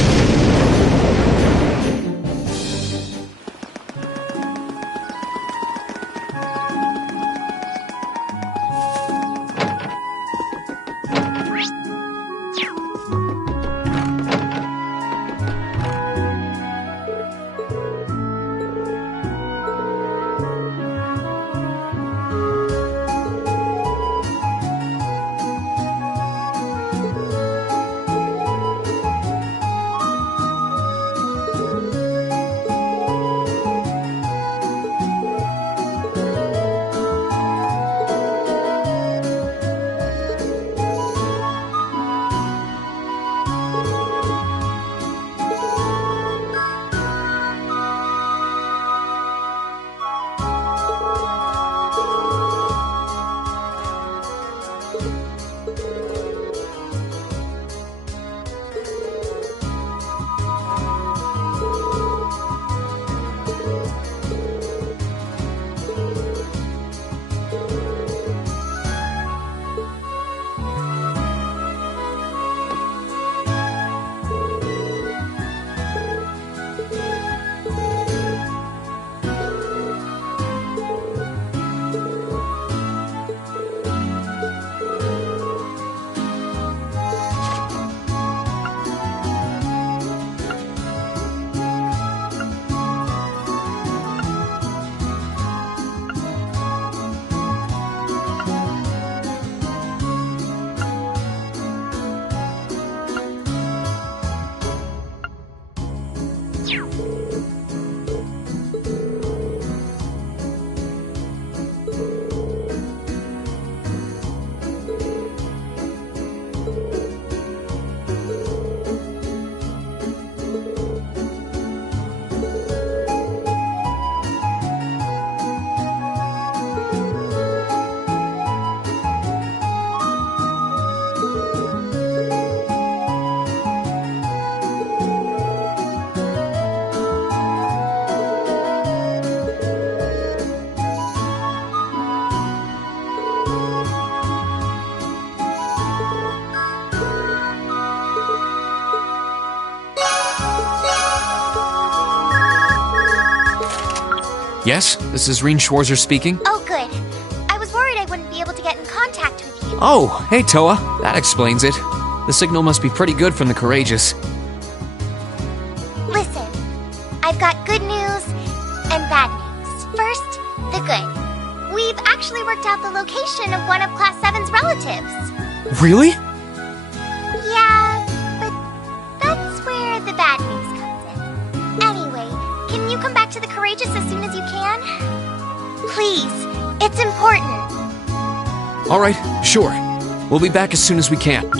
Yes, this is Reen Schwarzer speaking. Oh, good. I was worried I wouldn't be able to get in contact with you. Oh, hey Toa. That explains it. The signal must be pretty good from the Courageous. Listen, I've got good news and bad news. First, the good. We've actually worked out the location of one of Class 7's relatives. Really? Yeah, but that's where the bad news comes in. Anyway, can you come back to the Courageous as soon as you can? Please, it's important. All right, sure. We'll be back as soon as we can.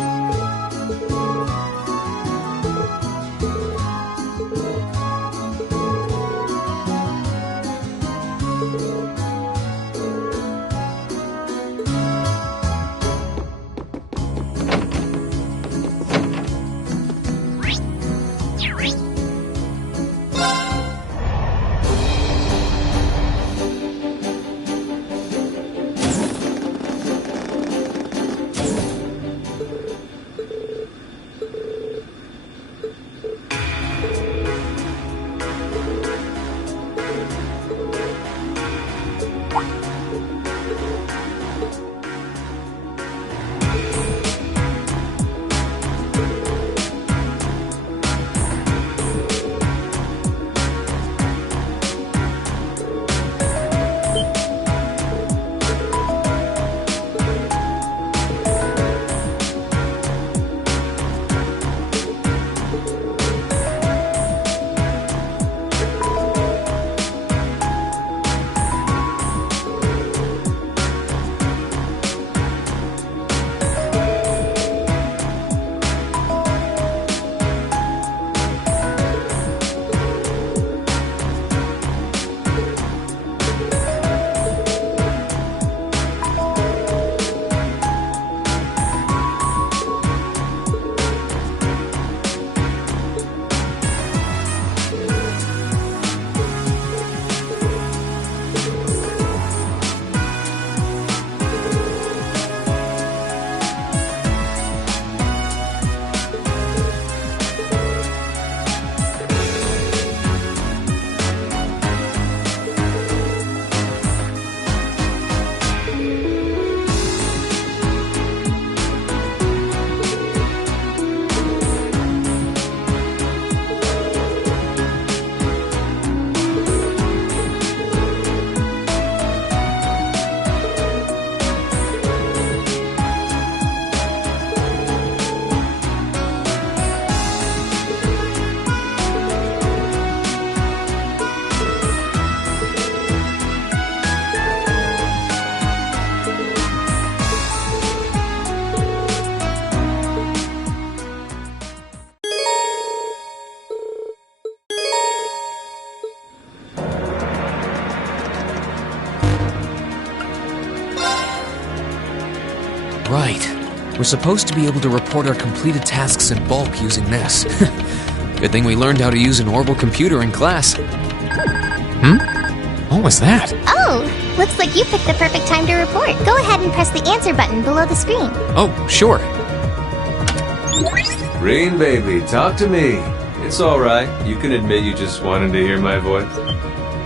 right. We're supposed to be able to report our completed tasks in bulk using this. Good thing we learned how to use an orbital computer in class. What was that? Oh, looks like you picked the perfect time to report. Go ahead and press the answer button below the screen. Oh, sure. Green baby, talk to me. It's alright. You can admit you just wanted to hear my voice.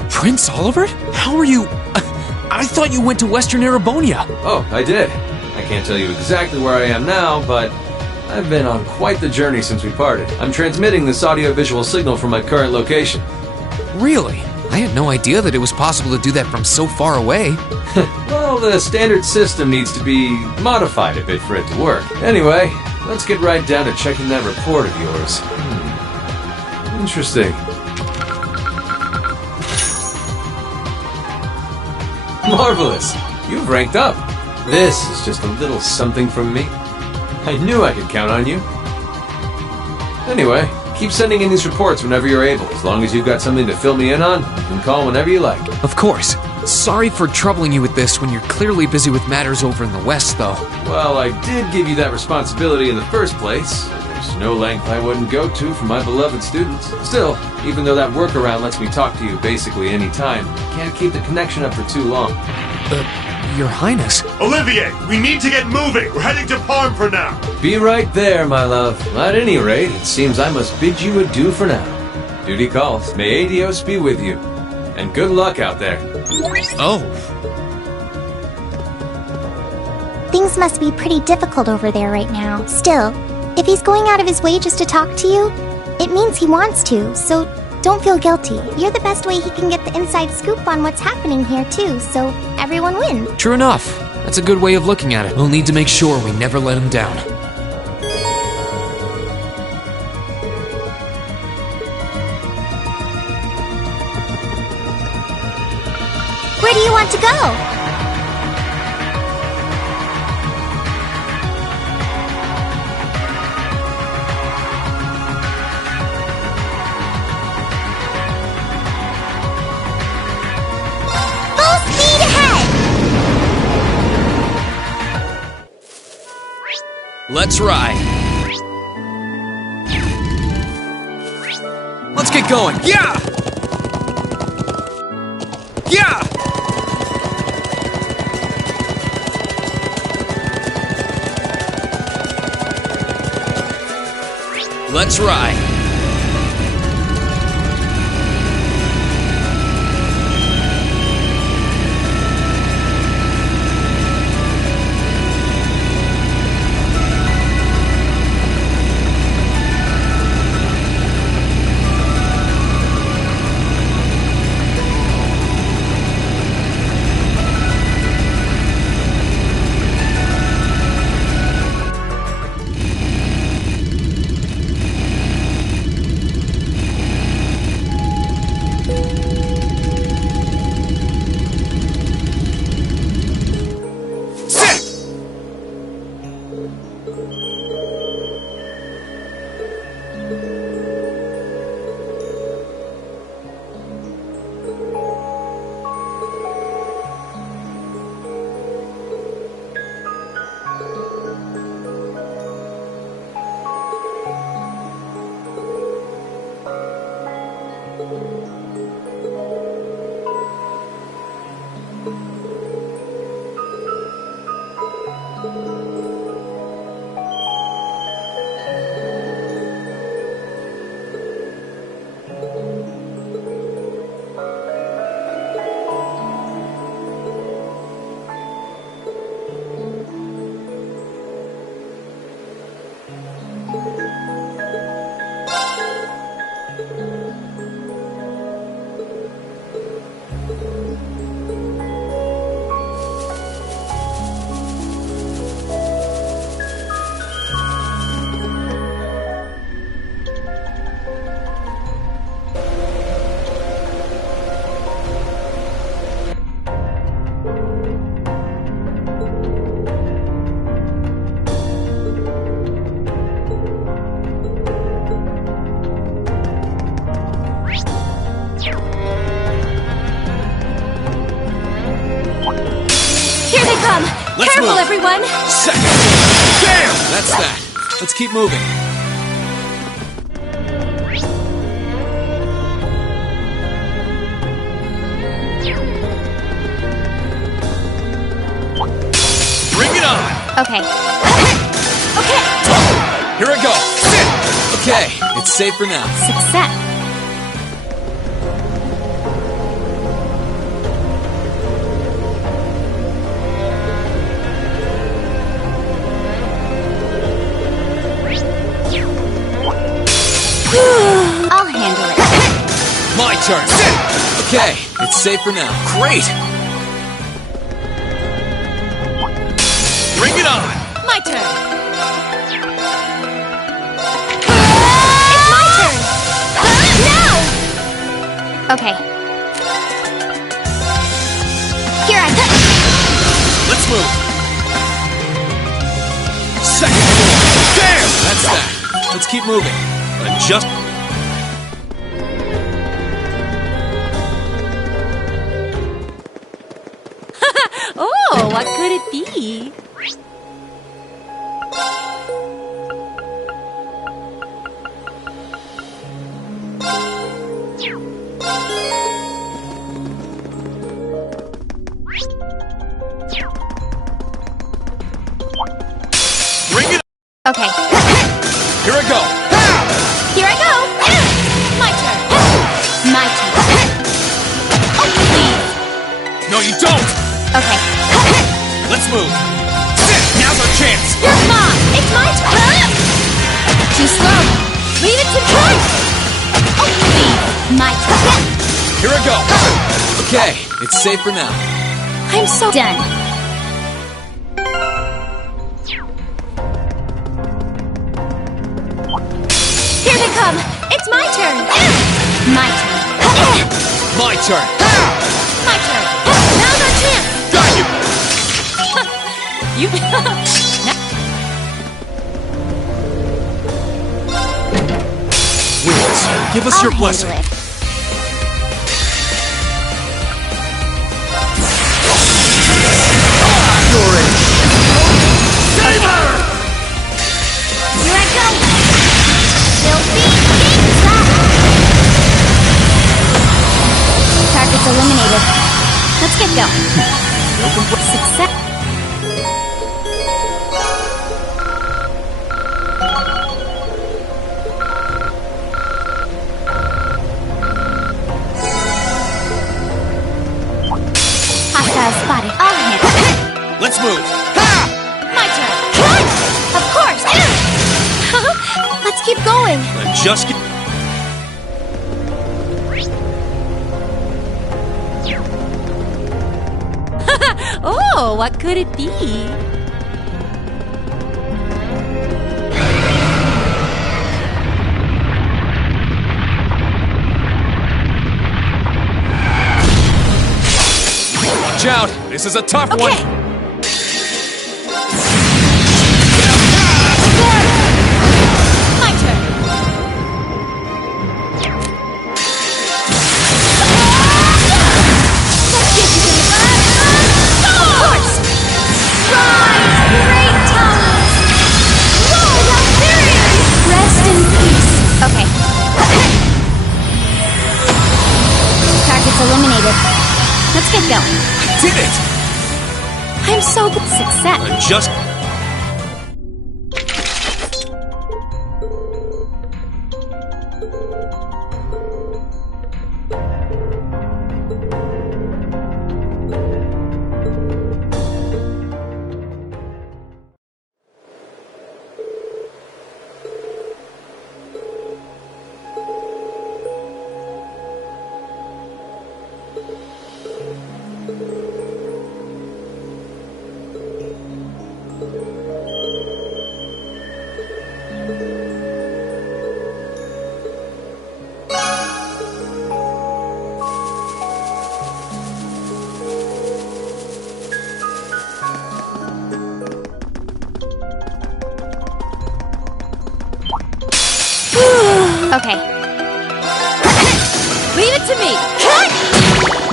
Prince Oliver? How are you? I thought you went to Western Erebonia. Oh, I did. I can't tell you exactly where I am now, but I've been on quite the journey since we parted. I'm transmitting this audio-visual signal from my current location. Really? I had no idea that it was possible to do that from so far away. Well, the standard system needs to be modified a bit for it to work. Anyway, let's get right down to checking that report of yours. Interesting. Marvelous! You've ranked up. This is just a little something from me. I knew I could count on you. Anyway, keep sending in these reports whenever you're able. As long as you've got something to fill me in on, you can call whenever you like. Of course. Sorry for troubling you with this when you're clearly busy with matters over in the West, though. Well, I did give you that responsibility in the first place. There's no length I wouldn't go to for my beloved students. Still, even though that workaround lets me talk to you basically any time, I can't keep the connection up for too long. Your Highness. Olivier, we need to get moving. We're heading to Parm for now. Be right there, my love. At any rate, it seems I must bid you adieu for now. Duty calls. May Adios be with you. And good luck out there. Oh. Things must be pretty difficult over there right now. Still, if he's going out of his way just to talk to you, it means he wants to, so don't feel guilty. You're the best way he can get the inside scoop on what's happening here too, so everyone wins. True enough. That's a good way of looking at it. We'll need to make sure we never let him down. Where do you want to go? Let's ride. Let's get going. Yeah! Yeah! Let's ride. Let's Careful, move. everyone! Second floor. Damn! That's that. Let's keep moving. Bring it on! Okay. Okay! Here I go. Okay, it's safe for now. Success. I'll handle it. My turn. Okay, it's safe for now. Great! Bring it on! My turn! It's my turn! Now! Okay. Here I go. Let's move. Second floor. Damn! That's that. Let's keep moving. Adjust. Oh, what could it be? Bring it. Okay. Here I go. Here I go. My turn! My turn. Oh, please! No, you don't. Okay. Let's move. Now's our chance. You're mine! It's my turn! Too slow. Leave it to me! Oh, please! My turn. Here I go. Okay, it's safe for now. I'm so done. Here they come! It's my turn! My turn. My turn. My turn! Now's our chance! Got you. You... Wheels, give us I'll your handle blessing. it. Here I go. Still Target's eliminated. Let's get going. Success. Hostile spotted. I'll handle it. Let's move. My turn! Of course. Let's keep going! I'm just. Oh, what could it be? Watch out! This is a tough one. My turn! Rest in peace. Okay. Target's eliminated. Let's get going. Did it! I'm so good. Success. I'm just. Okay. Leave it to me!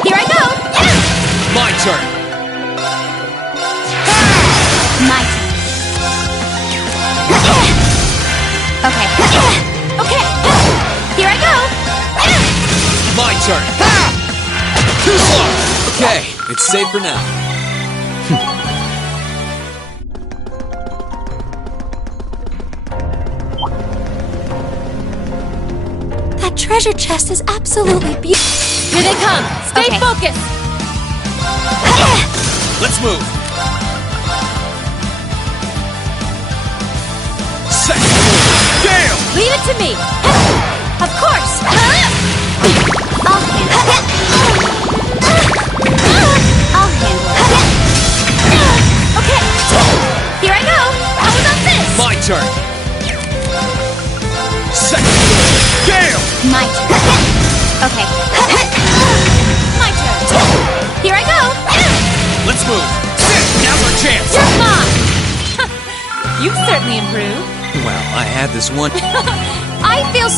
Here I go! My turn. turn. Too slow. Okay, it's safe for now. That treasure chest is absolutely beautiful. Here they come. Stay focused. Let's move. Set. Gale! Leave it to me. Of course. I'll handle it. Okay. Here I go. How about this? My turn. Second. Gale! My turn. Okay. My turn. Here I go. Let's move. Now's our chance. You're mine. You've certainly improved. Well, I had this one. I feel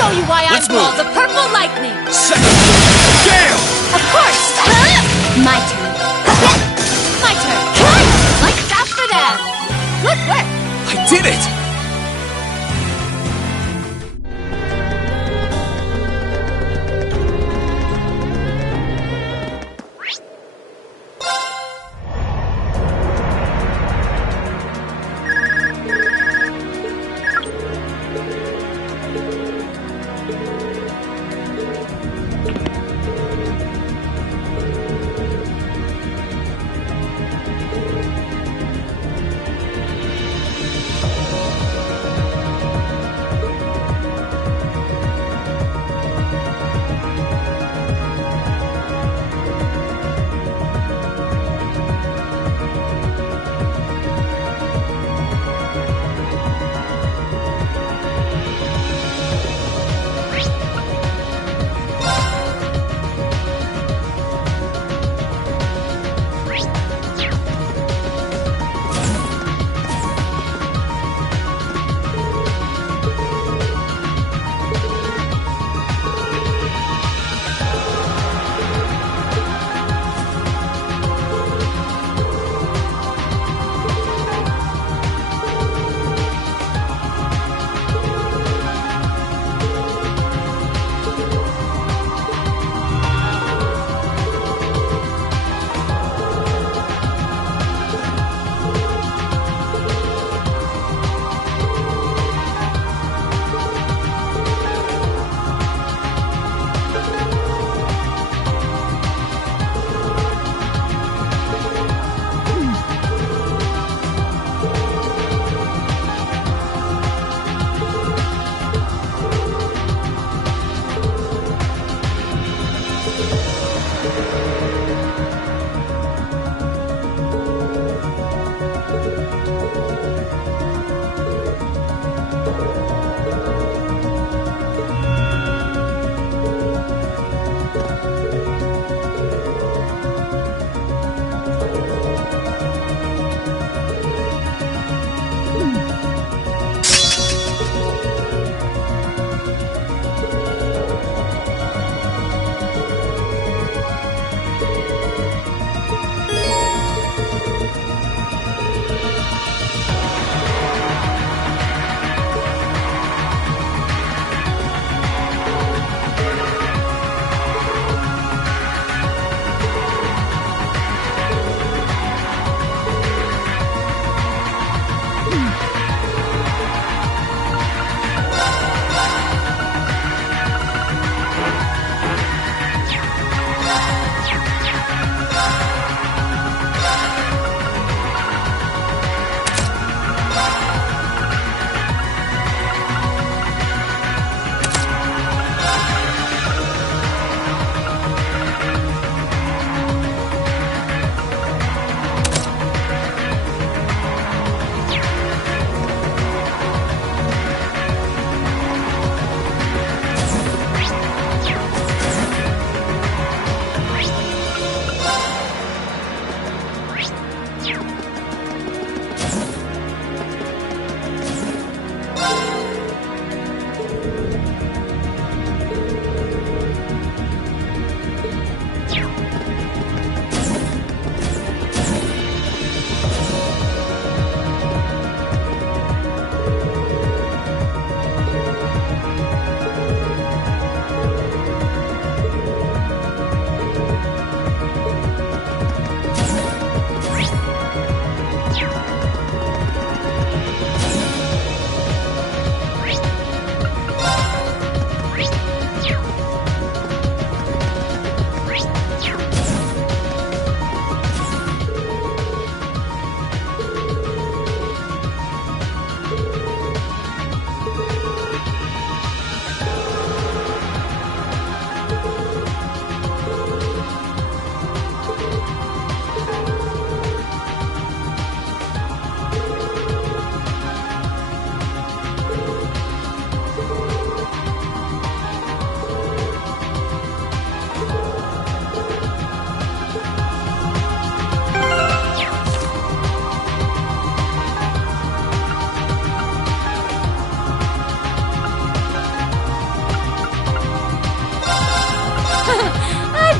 show you why I'm called the Purple Lightning. Gale! Of course. My turn. My turn. Like that for them. Good work. I did it!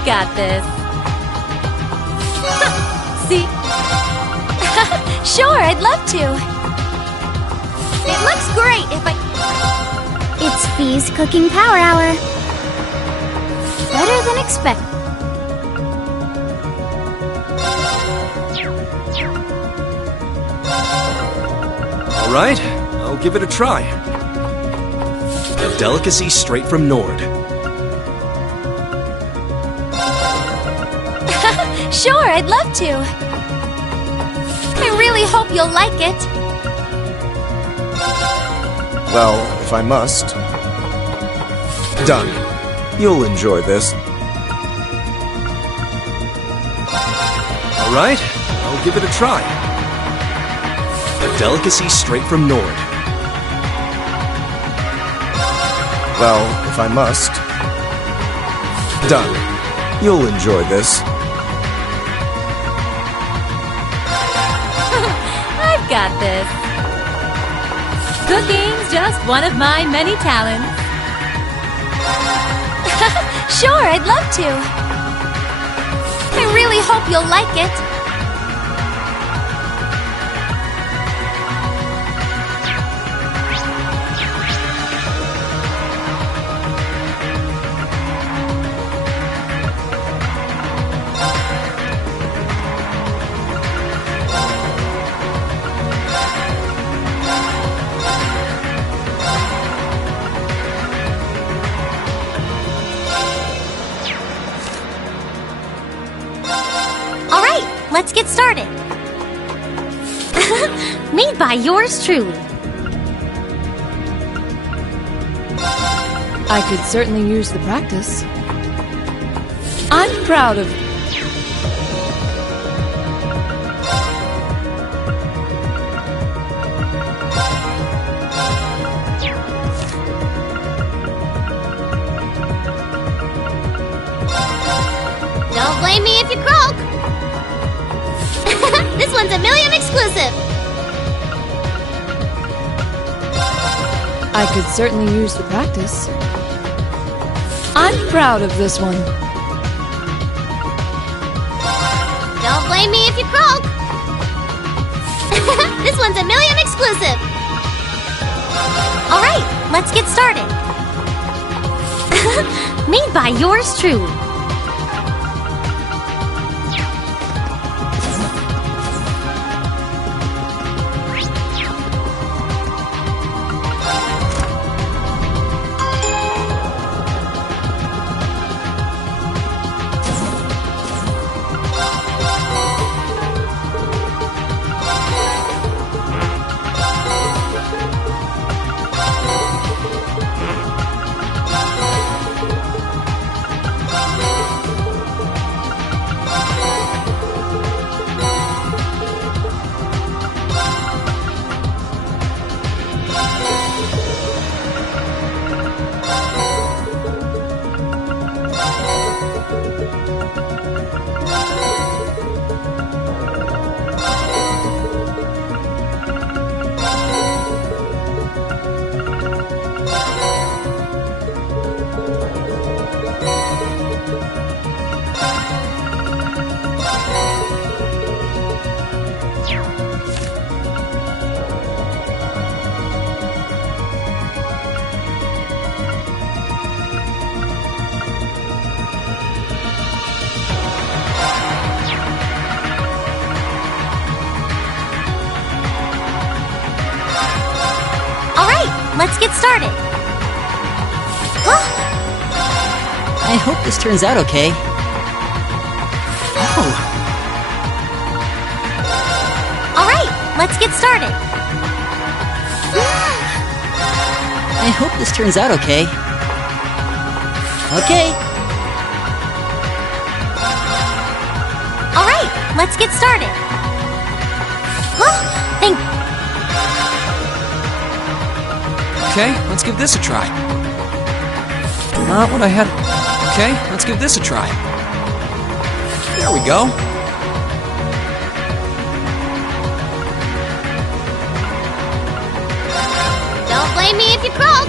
I've got this. See? Sure, I'd love to. It looks great if I... It's Fee's Cooking Power Hour. Better than expected. All right, I'll give it a try. A delicacy straight from Nord. Sure, I'd love to. I really hope you'll like it. Well, if I must. Done. You'll enjoy this. All right, I'll give it a try. A delicacy straight from Nord. Well, if I must. Done. You'll enjoy this. I've got this. Cooking's just one of my many talents. Sure, I'd love to. I really hope you'll like it. Let's get started. Made by yours truly. I could certainly use the practice. I'm proud of... Don't blame me if you croak. This one's a Millium exclusive. I could certainly use the practice. I'm proud of this one. Don't blame me if you croak. This one's a Millium exclusive. All right, let's get started. Made by yours truly. Let's get started. I hope this turns out okay. Oh. All right, let's get started. I hope this turns out okay. Okay. All right, let's get started. Thank you. Okay, let's give this a try. Not what I had. Okay, let's give this a try. There we go. Don't blame me if you croak.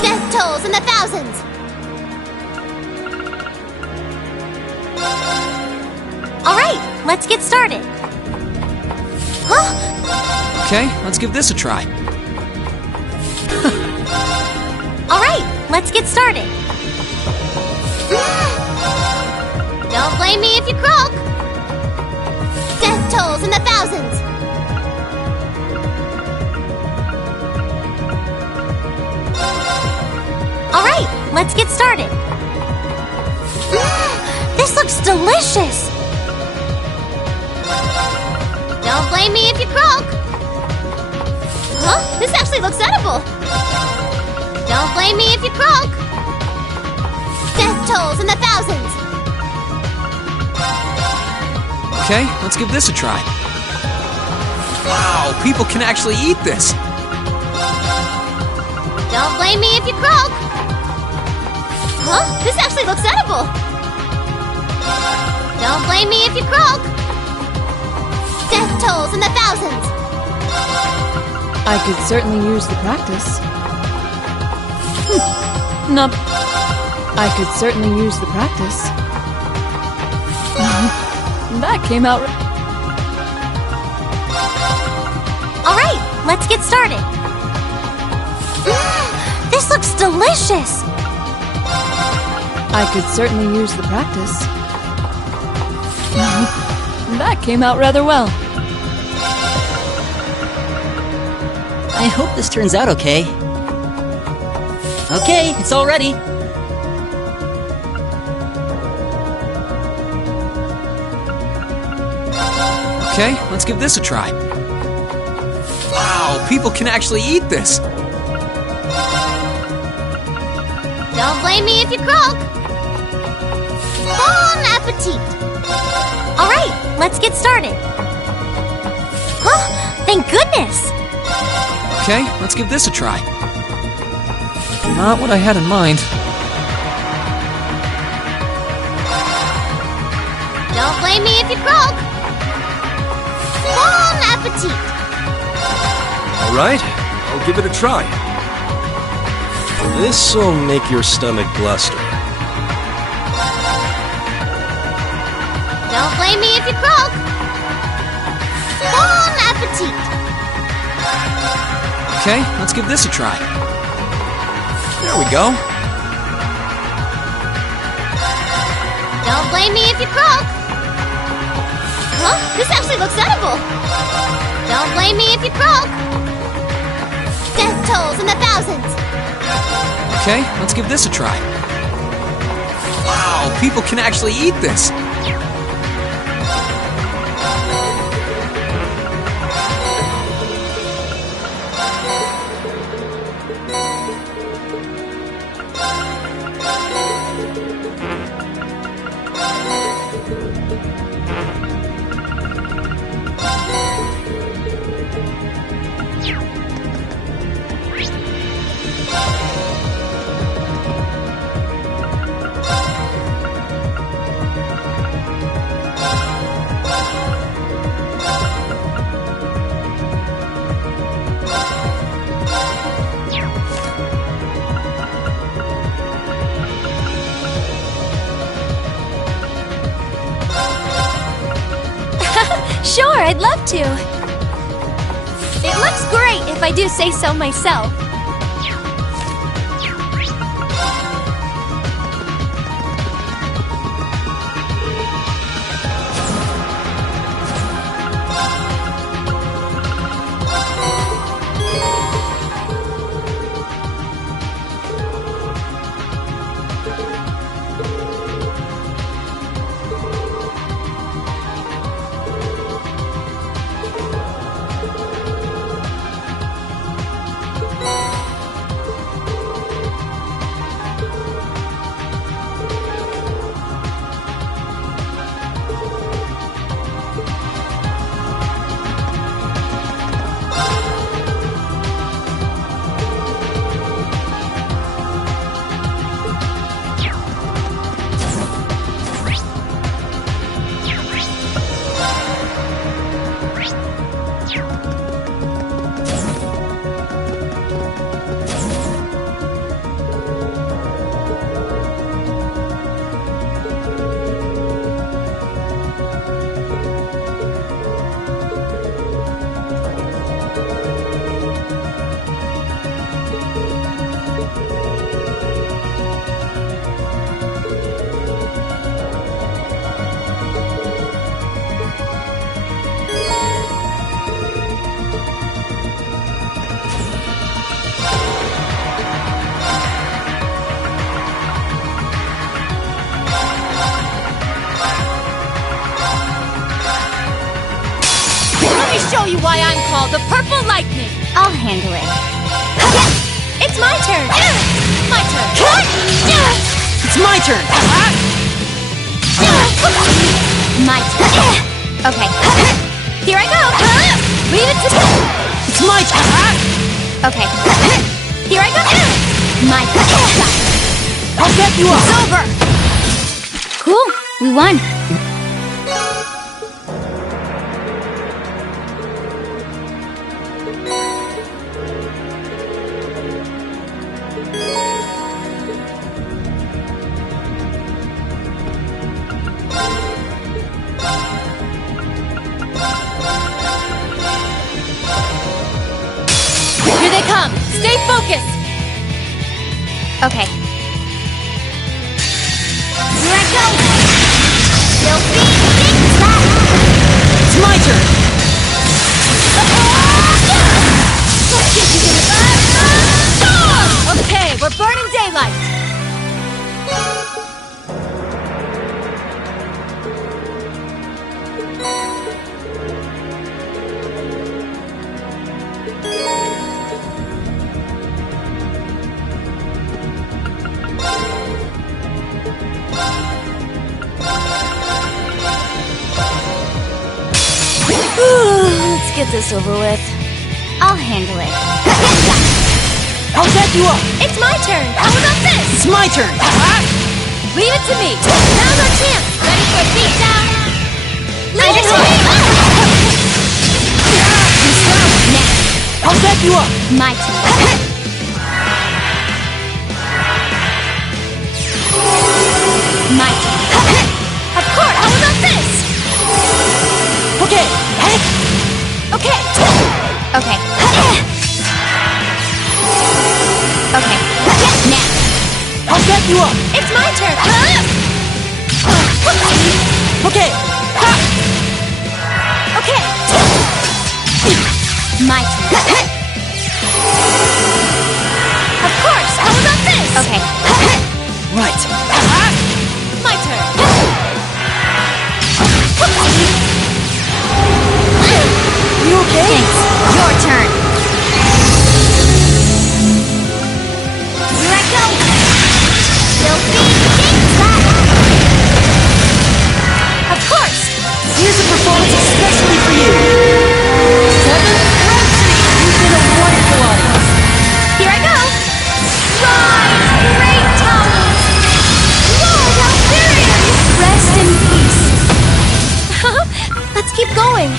Death tolls in the thousands. let's get started. Huh? Okay, let's give this a try. Alright, let's get started. Don't blame me if you croak! Death tolls in the thousands! Alright, let's get started. This looks delicious! Don't blame me if you croak! Huh? This actually looks edible! Don't blame me if you croak! Death tolls in the thousands! Okay, let's give this a try. Wow, people can actually eat this! Don't blame me if you croak! Huh? This actually looks edible! Don't blame me if you croak! Death tolls in the thousands! I could certainly use the practice. No. I could certainly use the practice. That came out. Alright, let's get started. This looks delicious! I could certainly use the practice. That came out rather well. I hope this turns out okay. Okay, it's all ready. Okay, let's give this a try. Wow, people can actually eat this! Don't blame me if you croak! Bon appetit! Alright, let's get started. Huh, thank goodness! Okay, let's give this a try. Not what I had in mind. Don't blame me if you croak! Bon appetit! Alright, I'll give it a try. This'll make your stomach bluster. Don't blame me if you croak! Bon appetit! Okay, let's give this a try. There we go. Don't blame me if you croak! Huh? This actually looks edible! Don't blame me if you croak! Death tolls in the thousands! Okay, let's give this a try. Wow, people can actually eat this! Sure, I'd love to. It looks great if I do say so myself. show you why I'm called the Purple Lightning. I'll handle it. It's my turn! My turn. It's my turn! My turn. Okay. Here I go! Leave it to me. It's my turn! Okay. Here I go! My turn. I'll get you up! It's over! Cool. We won. Here they come. Stay focused. Okay. Here I go. It's my turn! Okay, we're burning daylight. Let's get this over with. I'll handle it. I'll get you up! It's my turn! How about this? It's my turn! Leave it to me. Now's our chance. Ready for a beatdown? Leave it to me. I'll get you up! My turn. My turn. Of course. How about this? Okay! Okay. Okay. Okay. Now. I'll get you up! It's my turn! Okay! Okay! My turn. Of course. How about this? Okay. Right. My turn. You okay? Thanks. Your turn. Here I go. Of course! Here's a performance especially for you! 7th Country! You've been a wonderful audience! Here I go! Rise, great Thomas. Lord Altharion! Rest in peace! Let's keep going!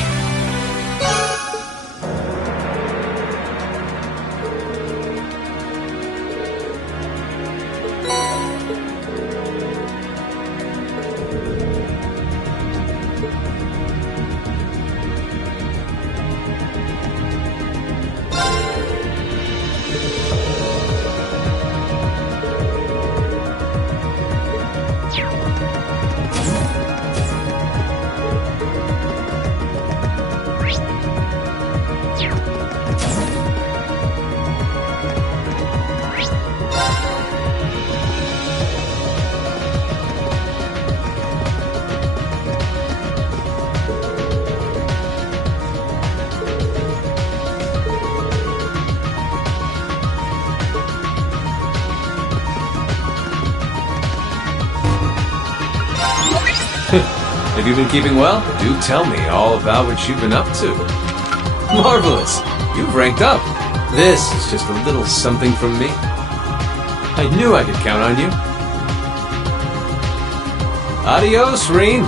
Have you been keeping well? Do tell me all about what you've been up to. Marvelous! You've ranked up. This is just a little something from me. I knew I could count on you. Adios, Reen.